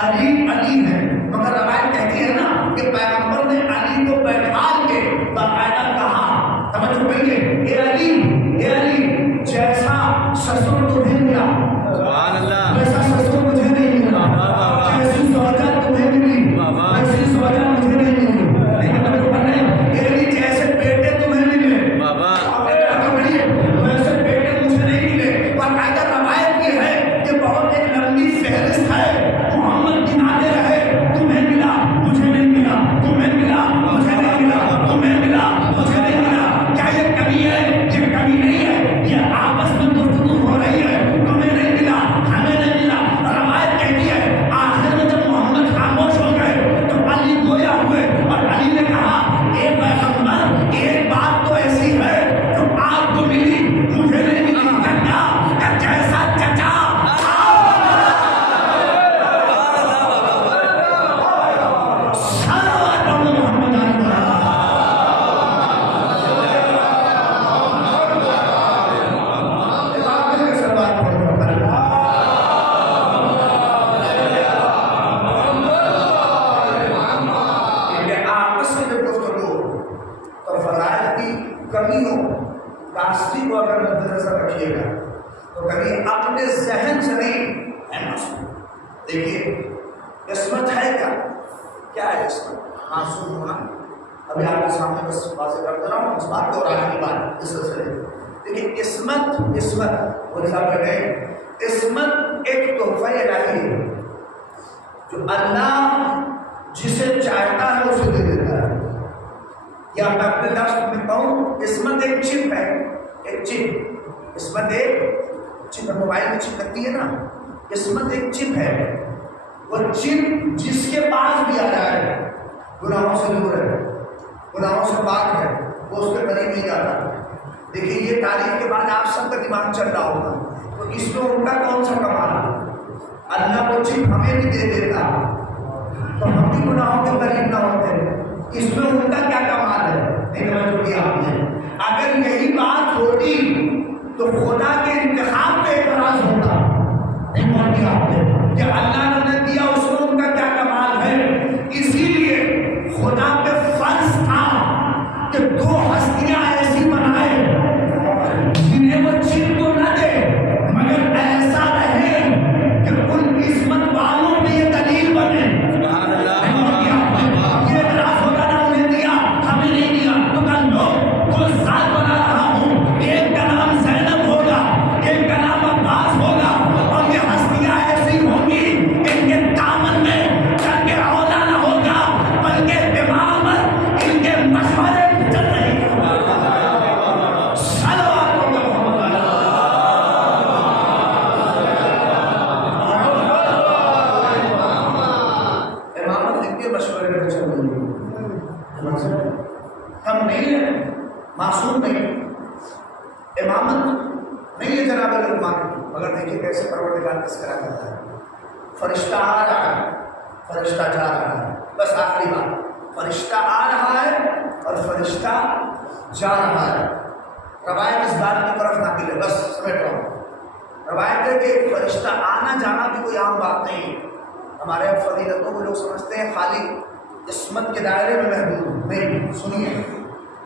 علی علی ہے، مگر روایت کہتی ہے نا کہ پیغمبر نے علی کو بیٹھا کے باقاعدہ کہا، توجہ کریے، اے علی اے علی، جیسا سسر تمہیں ملا ویسا سسر مجھے نہیں ملا، جیسی زوجہ تمہیں ملی ویسی زوجہ مجھے نہیں ملی، اے علی جیسے بیٹے تمہیں ملے ویسے بیٹے مجھے نہیں ملے۔ باقاعدہ روایت یہ ہے کہ بہت ایک لمبی فہرست ہے، محمد گناتے رہے، تمہیں ملا مجھے نہیں ملا، تمہیں ملا مجھے نہیں ملا، تمہیں ملا مجھے نہیں ملا۔ کیا یہ کمی ہے؟ یہ کمی نہیں ہے، یہ آپس میں گفتگو ہو رہی ہے، تمہیں نہیں ملا ہمیں نہیں ملا۔ روایت کہتی ہے آخر میں جب محمد خاموش ہو گئے تو علی گویا ہوئے اور علی نے کہا اے پیغمبر ایک بات تو ایسی ہے جو آپ کو ملی مجھے نہیں ملی، کیا جیسا چچا اپنے ذہن سے نہیں ہے معصوم۔ دیکھیے عصمت ہے کیا ہے عصمت؟ معصوم ہونا۔ ابھی آپ کے سامنے بس واضح کرتا رہا ہوں اس بات کو اور آگے کی بات اس سلسلے میں۔ دیکھیے عصمت وہ صاحب کہتے ہیں عصمت ایک تحفہ الہی ہے جو اللہ جسے چاہتا ہے اسے دے دیتا ہے۔ یا میں اپنے لفظ میں کہوں عصمت ایک چپ ہے، ایک چپ، عصمت ایک چپ، موبائل میں چپ لگتی ہے نا، عصمت ایک چپ ہے، وہ چپ جس کے پاس بھی آ جائے گناہوں سے دور ہے، گناہوں سے پاک ہے، وہ اس کے قریب نہیں جاتا۔ دیکھیے یہ تاریخ کے بعد آپ سب کا دماغ چل رہا ہوگا تو اس میں ان کا کون سا کمال؟ اللہ وہ چپ ہمیں بھی دے دیتا تو ہم بھی گناہوں کے قریب نہ ہوتے، اس میں ان کا کیا کمال ہے؟ نہیں توجہ کیا آپ نے؟ اگر یہی بات ہوتی تو خدا کے انتخاب پہ اعتراض ہوتا، نہیں مان لیا آپ نے کہ اللہ نے خدا پہ فرض تھا کہ دو ہستیاں ایسی بنائے جنہیں وہ چن تو نہ دے مگر ایسا رہے کہ ان قسمت والوں میں یہ دلیل بنے. یہ اعتراض ہوگا نا انہیں دیا ہمیں نہیں دیا تو کل لو تو ساتھ بنا رہا ہوں. ایک کا نام زینب ہوگا, ایک کا نام عباس ہوگا, اور یہ ہستیاں ایسی ہوں گی ان کے دامن میں جنگ عہدہ نہ ہوگا بلکہ امامت ان کے مشورے میں چل رہی ہے. امامت ان کے مشورے میں چل رہی ہے. ہم نہیں ہیں, معصوم نہیں, امامت نہیں ہے جناب الرحمان, مگر دیکھیے کیسے پروردگار تذکرہ کرتا ہے. فرشتہ آ رہا ہے, فرشتہ جا رہا ہے. بس آخری بات, فرشتہ آ رہا ہے اور فرشتہ جا رہا ہے. روایت اس بات کی طرف ناقل ہے, بس سمیٹ رہا ہوں. روایت ہے کہ فرشتہ آنا جانا بھی کوئی عام بات نہیں ہے. ہمارے اب فضیلتوں کو لوگ سمجھتے ہیں خالی قسمت کے دائرے میں محدود. نہیں, سنیے,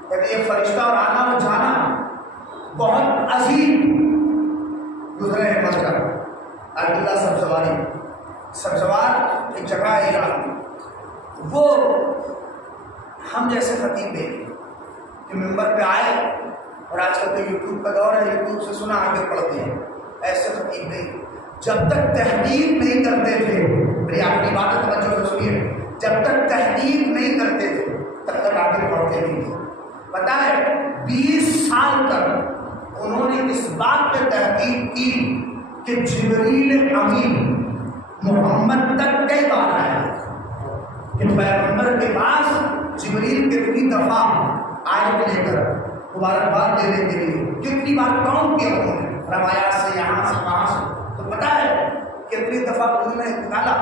کہتے یہ فرشتہ اور آنا اور جانا بہت عظیم گزرے ہیں. مذکر عبداللہ سبزواری, سبزوار ایک جگہ ہے ایران. وہ ہم جیسے خطیب دیکھیں کہ ممبر پہ آئے, اور آج کل تو یوٹیوب کا دور ہے, یوٹیوب سے سنا آگے پڑھتے ہیں, ایسے خطیب نہیں. جب تک تحقیق نہیں کرتے تھے, میری آخری بات ہے توجہ سے سنیے, جب تک تحقیق نہیں کرتے تھے تب تک آگے پڑھتے نہیں تھے. پتہ ہے 20 سال تک انہوں نے اس بات پہ تحقیق کی کہ جبریل امین محمد تک کئی بار آیا, کہ پیغمبر کے پاس جبریل کتنی دفعہ آیت لے کر مبارکباد دینے کے لیے کتنی بار کاؤنٹ کیا انہوں نے, روایات سے, یہاں سے, وہاں سے. تو پتہ ہے کتنی دفعہ انہوں نے نکالا.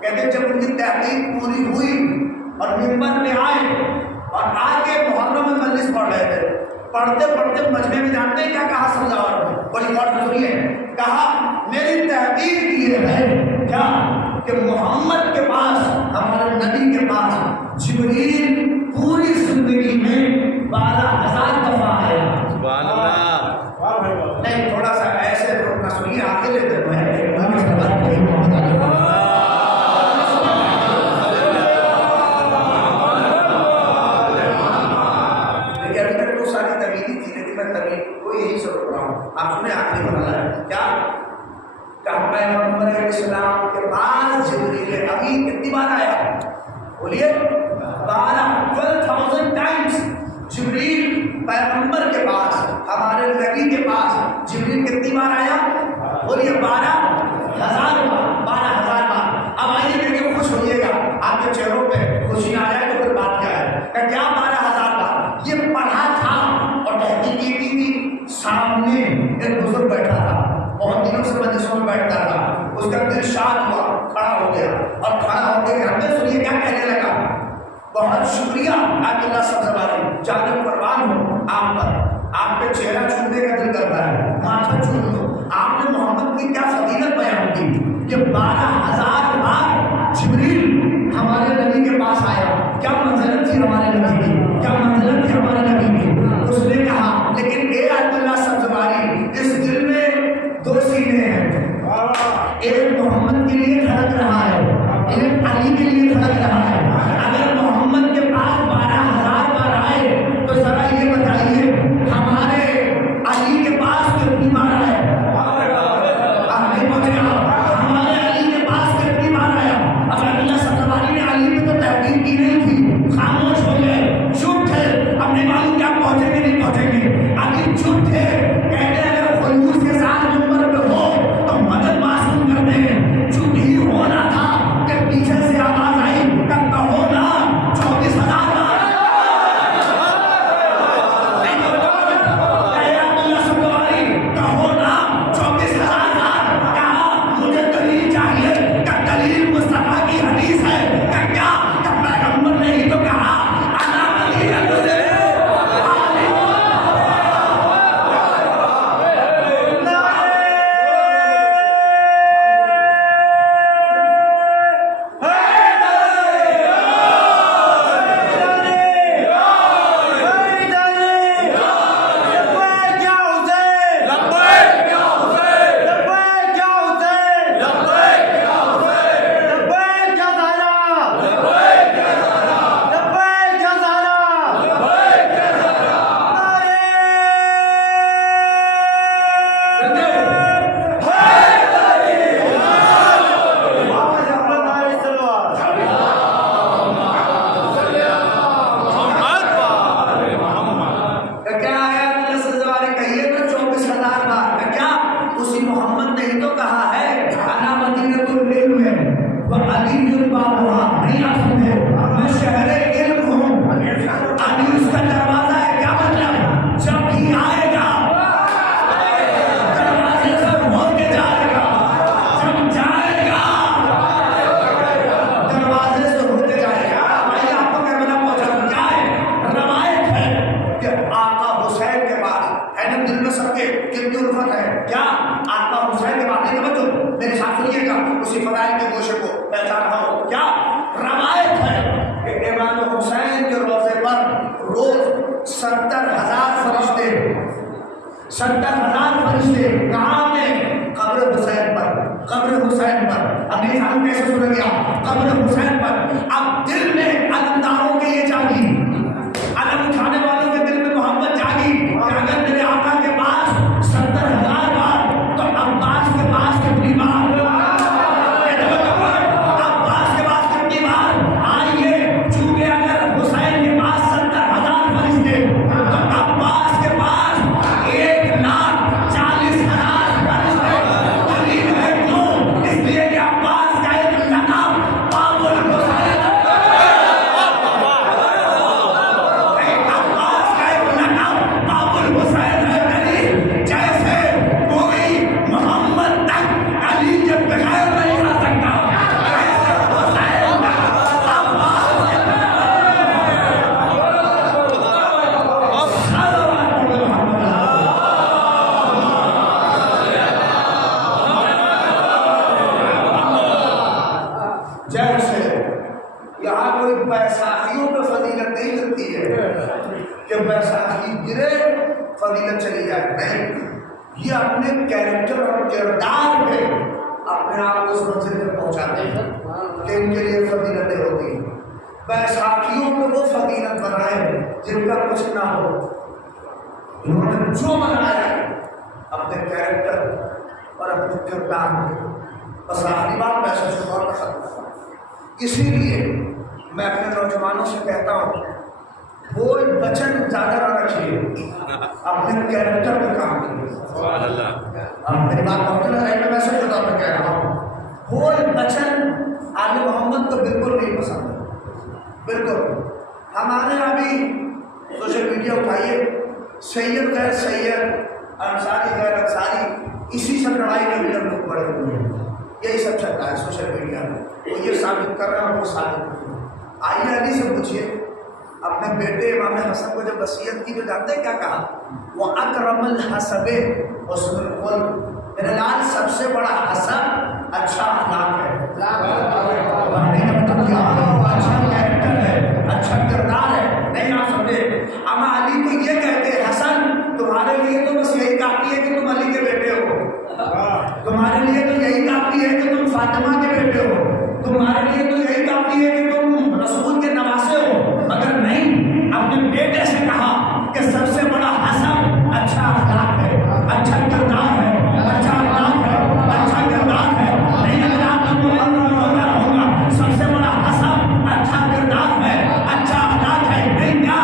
کہتے جب ان کی تحقیق پوری ہوئی اور ممبر پہ آئے اور آگے محرم میں مجلس پڑھ رہے تھے, پڑھتے پڑھتے مجمع میں جانتے ہیں کیا کہا سمجھاور نے, بڑی غور سے سنیے, کہا میری تحقیق یہ ہے کیا کہ محمد کے پاس, ہمارے نبی کے پاس جبریل پوری زندگی میں 12,000 دفعہ آیا. سبحان اللہ. نہیں, تھوڑا سا ایسے روکنا, سنیے آگے لیتے ہیں. آپ نے آخری بنایا ہے کیا کہ پیغمبر اسلام کے پاس جبریل امین کتنی بار آیا, بولیے 12,000 ٹائمز. جبریل پیغمبر کے پاس, ہمارے نبی کے پاس جبریل کتنی بار آیا, بولیے 12,000 بار. اب آئیے دیکھیے, خوش ہوئیے گا, آپ کے چہروں پہ خوشی آ جائے تو پھر بات کیا ہے کہ کیا 12,000 بار یہ پڑھا تھا. اور تحقیق یہ کی تھی, سامنے ایک بزرگ بیٹھا تھا, بہت دنوں سے مجلسوں میں بیٹھتا تھا, اس کا دل شاد ہوا, کھڑا ہو گیا, اور کھڑا ہو کے ہم نے سنیے کیا کہنے لگا, بہت شکریہ عبداللہ سبزواری, جانب قربان ہو آپ پر, آپ کے چہرہ چھونے کا دل کرتا ہے, ماتھا چھو لو. آپ نے محمد کی کیا فضیلت بیان کی کہ 12,000 بار جبریل ہمارے نبی کے پاس آیا. کیا منزلت تھی ہمارے نبی کی, کیا منزلت تھی ہمارے نبی کی. اس نے کہا لیکن اے عبداللہ سبزواری, اس دل میں 2 سینے ہیں, ایک محمد کے لیے دھڑک رہا ہے, ایک علی کے لیے دھڑک رہا ہے. اگر محمد کے پاس 12,000 بار آئے تو ذرا یہ بتائیے ہمارے علی کے پاس کتنی بار آئے. آپ نہیں پہنچے, ہمارے علی کے پاس کتنی بار آیا. اب عبداللہ سبزواری نے علی میں تو تحقیق کی نہیں تھی, خام ہماری توجہ میرے ساتھ سنیے گا، اسی فضائل کے گوشے کو پہچان رہا ہوں. کیا روایت ہے کہ امام حسین کے روزے پر روز 70,000 فرشتے 70,000 فرشتے کہاں میں؟ قبر حسین پر، قبر حسین پر. اب میری ساتھ کیسے سن گیا؟ قبر حسین پر. اب دل میں علمداروں کے یہ جاگی، علم اٹھانے والوں کے دل میں محبت جاگی کہ اگر میرے آقا کے پاس 70,000 بار تو عباس کے پاس کتنی بار؟ عباس کے پاس کتنی بار؟ آئیے، چونکہ اگر حسین کے پاس 70,000 فرشتے تو عباس کے پاس 1,40,000 فرشتے. دلیل ہے کیوں؟ اس لیے کہ عباس کا ایک لقب باب الحسین، عباس کا ایک لقب باب الحسین ہے. دلیل جیسے کوئی محمد تک علی کے بغیر نہیں آ سکتا، ایسے حسین تک عباس کے جیسے یہاں کوئی بیساکھیوں پہ فضیلت نہیں لگتی ہے کہ بیساکھی گرے فضیلت چلی جائے. نہیں، یہ اپنے کیریکٹر اور کردار پہ اپنے آپ کو اس منزل تک پہنچاتے ہیں کہ ان کے لیے فضیلتیں ہوتی ہیں. بیساکھیوں پہ وہ فضیلت بنائے جن کا کچھ نہ ہو، انہوں نے جو بنایا ہے اپنے کیریکٹر اور اپنے کردار پہ. بس آخری بات میں سچ طور پر ختم کرتا ہوں. اسی لیے میں اپنے نوجوانوں سے کہتا ہوں، بول بچن زیادہ نہ رکھیے، اپنے کیریکٹر پہ کام کیجیے. اب میری بات پہنچنا چاہیے، میں سچ طور پر کہہ رہا ہوں. بول بچن آل محمد کو بالکل نہیں پسند ہے، بالکل. ہمارے یہاں بھی سوشل میڈیا اٹھائیے، سید غیر سید، انصاری غیر انصاری، اسی سب لڑائی میں بھی ہم لوگ پڑے ہوئے ہیں. یہی سب چل رہا ہے سوشل میڈیا میں، وہ یہ ثابت کر رہا ہے، وہ ثابت کر رہا ہے. آئیے علی سے پوچھیے، اپنے بیٹے امام حسن کو جب وصیت کی تو جانتے ہیں کیا کہا؟ وہ اکرم الحسب حسن الخلق، میرے لال سب سے بڑا حسب اچھا اخلاق ہے، اچھا کیریکٹر ہے، اچھا کردار ہے. نہیں آپ سمجھے؟ اما علی کو یہ کہتے ہیں حسن تمہارے لیے تو بس یہی کافی ہے کہ تم علی کے بیٹے ہو، تمہارے لیے تو یہی کافی ہے کہ تم فاطمہ کے بیٹے ہو، تمہارے لیے تو یہی کافی ہے کہ تم رسول کے نواسے ہو. مگر نہیں، اپنے بیٹے سے کہا کہ سب سے بڑا حسب اچھا اخلاق ہے، اچھا کردار ہے، اچھا اخلاق ہے، اچھا کردار ہے. نہیں اگر آپ رہوں گا، سب سے بڑا حسب اچھا کردار ہے، اچھا اخلاق ہے. نہیں کیا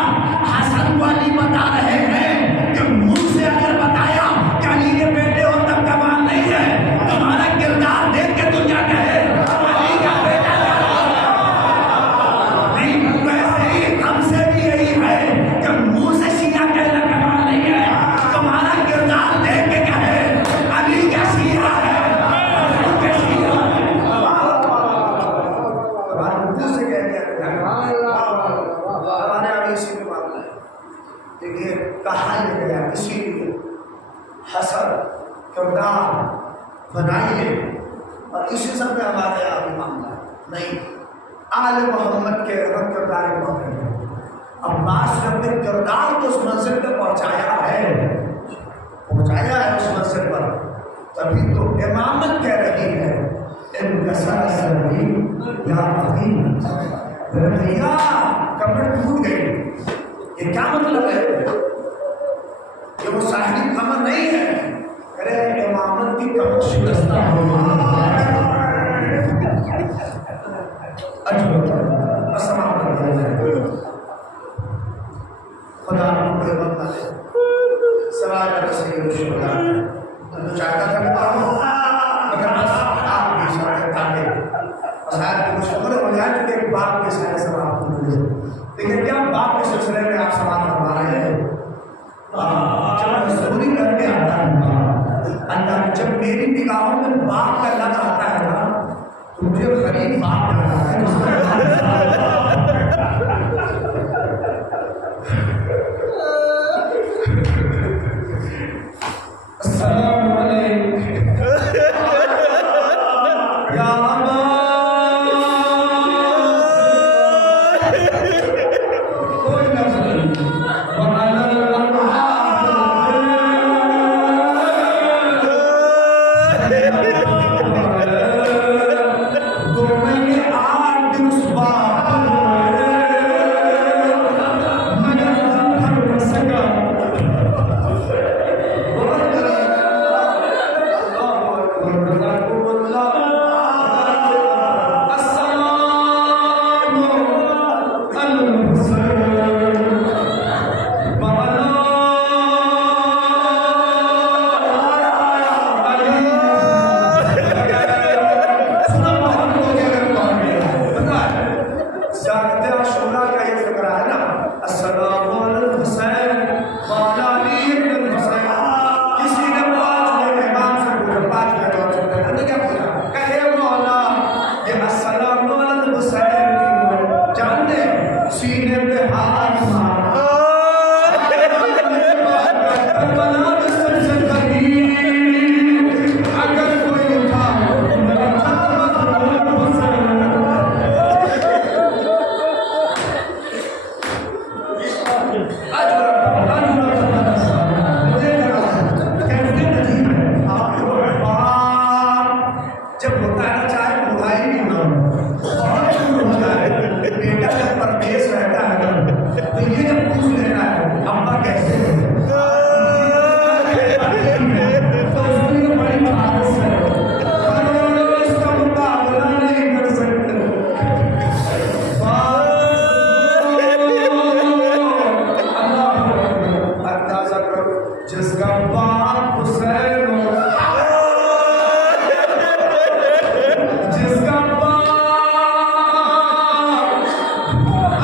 حسن والی بتا رہے ہیں کہ منہ سے اگر بتایا کہ علی کے بیٹے ہو تب کمال نہیں ہے، تمہارا کردار دیکھ کے دنیا کہے علی کا بیٹا نہیں. ویسے ہی ہم سے بھی یہی ہے کہ منہ سے شیعہ کہنا کمال نہیں ہے، تمہارا کردار دیکھ کے کہے علی کا شیعہ ہے، علی کا شیعہ ہے. تمہارے منہ سے کہہ دیا ہمارے ابھی اسی میں معاملہ ہے. دیکھیے کہا یہ گیا، اسی لیے حسب کردار بنائیے، اور اسی سب میں ہمارے یہاں بھی معاملہ ہے. نہیں، آل محمد کے رنگ کردار موقع ہے. عباس نے اپنے کردار کو اس منزل پہ پہنچایا ہے اس منزل پر، تبھی تو امامت کہہ رہی ہے ان کسر سربی یا عظیم. بھیا کمر ٹوٹ گئی، یہ کیا مطلب ہے؟ یہ وہ صاحب کمر نہیں ہے، ارے امامت کی کمر شکستہ ہوگی. خدا کو بندہ ہے سوال رسول الشہداء تو چاہتا تھا مگر بس آپ بھی شاید تاکہ شاید کہ مشکل ہو جائے کہ ایک باپ کے سارے سوال کو ملے. لیکن کیا باپ کے سلسلے میں آپ سوال فرما رہے ہیں؟ جب ضروری کر کے آتا ہے اللہ، جب میری نگاہوں میں باپ کا لفظ آتا ہے نا تو مجھے غریب باپ لگتا ہے. السلام علیکم. پہ ہاتھ مارا کربلا میں سب سے قریب اگر کوئی اٹھا جب ہوتا ہے نا چاہے برائی بھی نہ ہو بہت شروع ہو جائے بیٹا جب پردیس رہتا ہے تو یہ جب پوچھ لینا ہے ابا کیسے ہو تو اس کو یہ بڑی بات ہے اس کا مقابلہ نہیں کر سکتے اندازہ کرو جس کا باپ حسین ہو جس کا باپ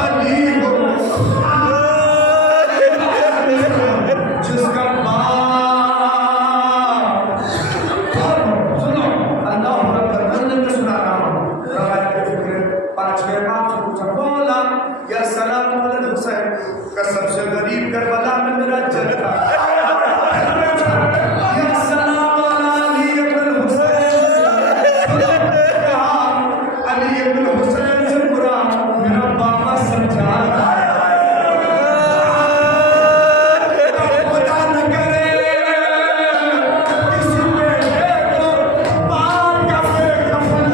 علی ہو جس کا باپ سنو اللہ اکبر میں سنا رہا ہوں روایت کے فکر پانچویں باپ سے پوچھا بولا یا سلام علی حسین قسم سے غریب کربلا میں میرا جل تھا یا سلام علی ابن حسین علی ابن حسین سے برا میرا بابا سمجھا خدا نہ کرے کسی بیٹے کو باپ کا بے کفن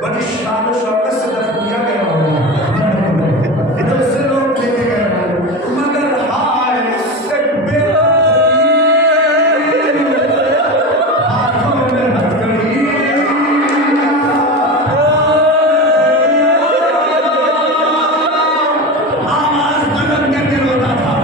بڑی شان و شوکت سے دفن کیا گیا ہوگا ادھر سے لوگ لے کے گئے ہوں مگر ہائے ایک بیٹا ہاتھوں میں ہتھکڑی آواز بلند کر کے روتا تھا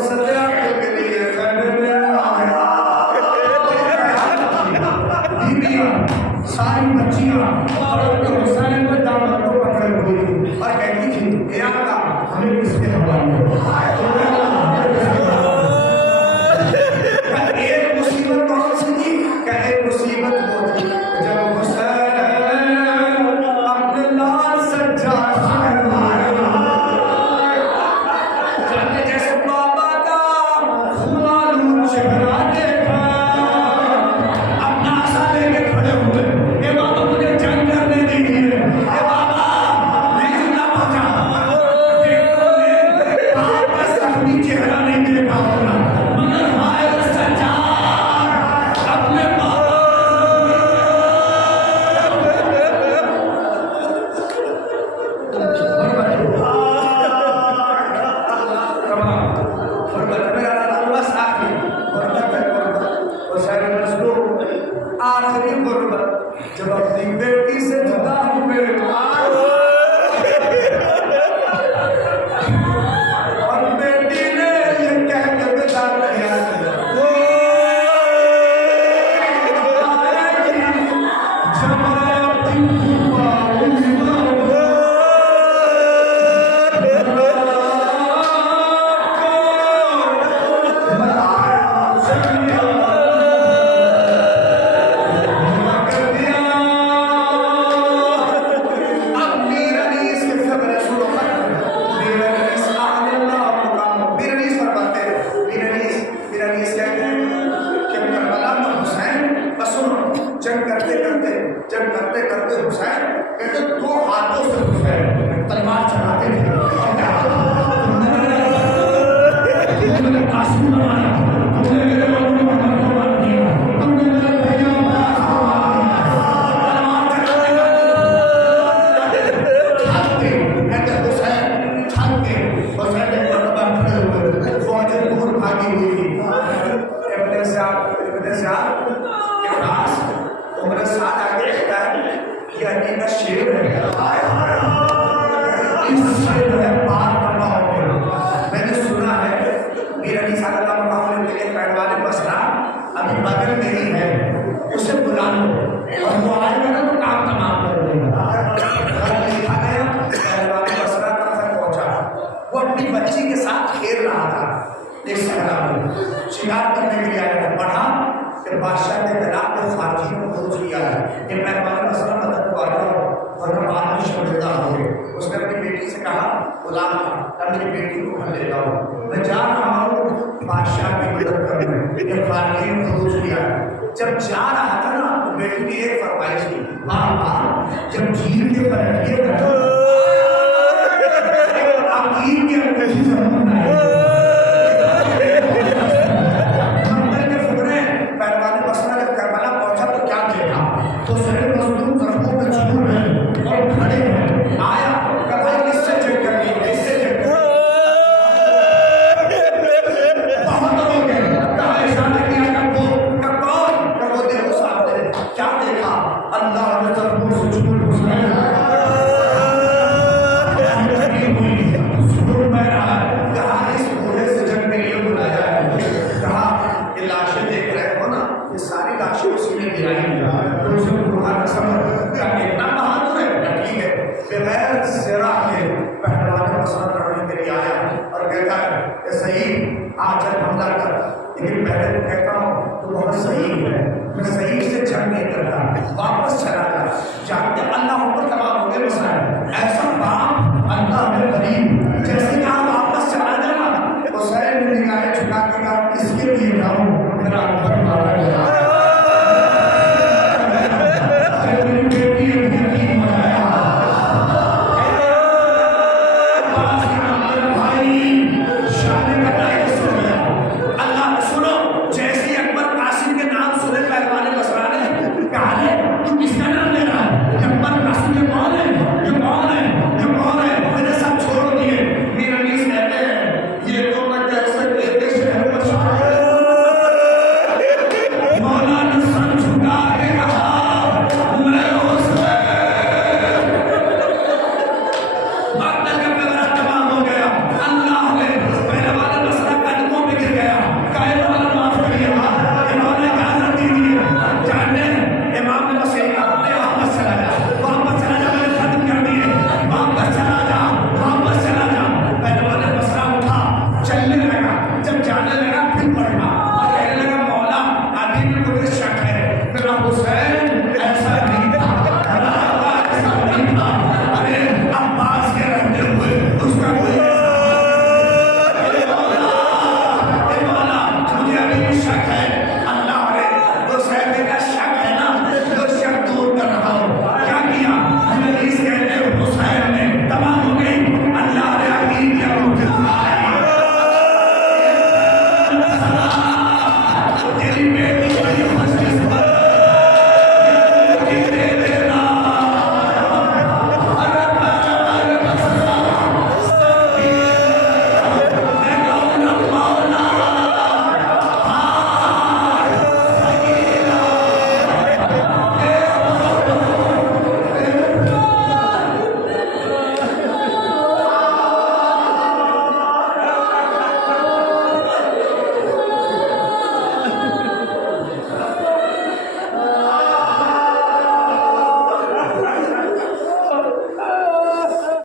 سجاد کے ساری بچیاں اور حسین کو دامن کو پکڑ ہوئی اور کہتی تھی اے آقا ہمیں کس کے حوالے ایک مصیبت کون سی تھی کہ ایک مصیبت وہ تھی جب حسین اپنے لال سجاد جیسے بابا کا خون چہرہ دیکھا اپنا آسا لے کے کھڑے ہوئے اے بابا مجھے جنگ کرنے دیجیے اے بابا میں زندہ پہنچا دیکھو زیاد کے پاس عمر سعد آگے کہتا ہے کہ علی کا شیر ہے، اس سے جو ہے پار کرنا ہوگا۔ میں نے سنا ہے میر علی صاحب اللہ محمد کے لیے پہلوان بسرا ابھی بغل میں ہی ہے، اسے بلا لو اور وہ آئے گا نا تو کام تمام کر دے گا۔ لکھا گیا پہلوان بسرا تک پہنچا، وہ اپنی بچی کے ساتھ کھیل رہا تھا، ایک صحرا میں شکار کرنے کے لیے آیا تھا، پڑھا کہ بادشاہ کے خلاف جو خارجیوں کو خروج کیا ہے، یہ پہلوان بسرا مدد کو آ جاؤ ورنہ بعد میں شرمندہ ہوں گے۔ اس نے اپنی بیٹی سے کہا غلام اب میری بیٹی کو گھر لے جاؤ، میں جا رہا ہوں بادشاہ کی مدد کرنے، یہ خارجیوں نے خروج کیا ہے۔ جب جا رہا تھا نا تو بیٹی نے ایک فرمائش کی، ماں جب جھیل کے پلٹیے گا آپ جھیل کے انگوٹھی سے منہ آئے مندر کے فکرے پہلوان بسرا جب کربلا پہنچا تو کیا دیکھا تو سرے مظلوم طرفوں پہ چھوڑ رہے اور کھڑے ہیں، آیا کہ بھائی کس سے جنگ کرنی ہے، کس سے جنگ کرنی بہت ہو گئے کہا اشارہ کیا کہ وہ دیکھو سامنے کیا دیکھا اللہ نے طرفوں سے چھوڑ بغیر زرا کے پہلوان بسرا کرنے کے لیے آیا اور کہتا ہے کہ صحیح آج جب حملہ کر، لیکن پہلے تو کہتا ہوں تو بہت صحیح ہے، میں صحیح سے جنگ نہیں کرتا، واپس چلا جا، جانتے اللہ اوپر تمام ہو گئے مسائل، ایسا بات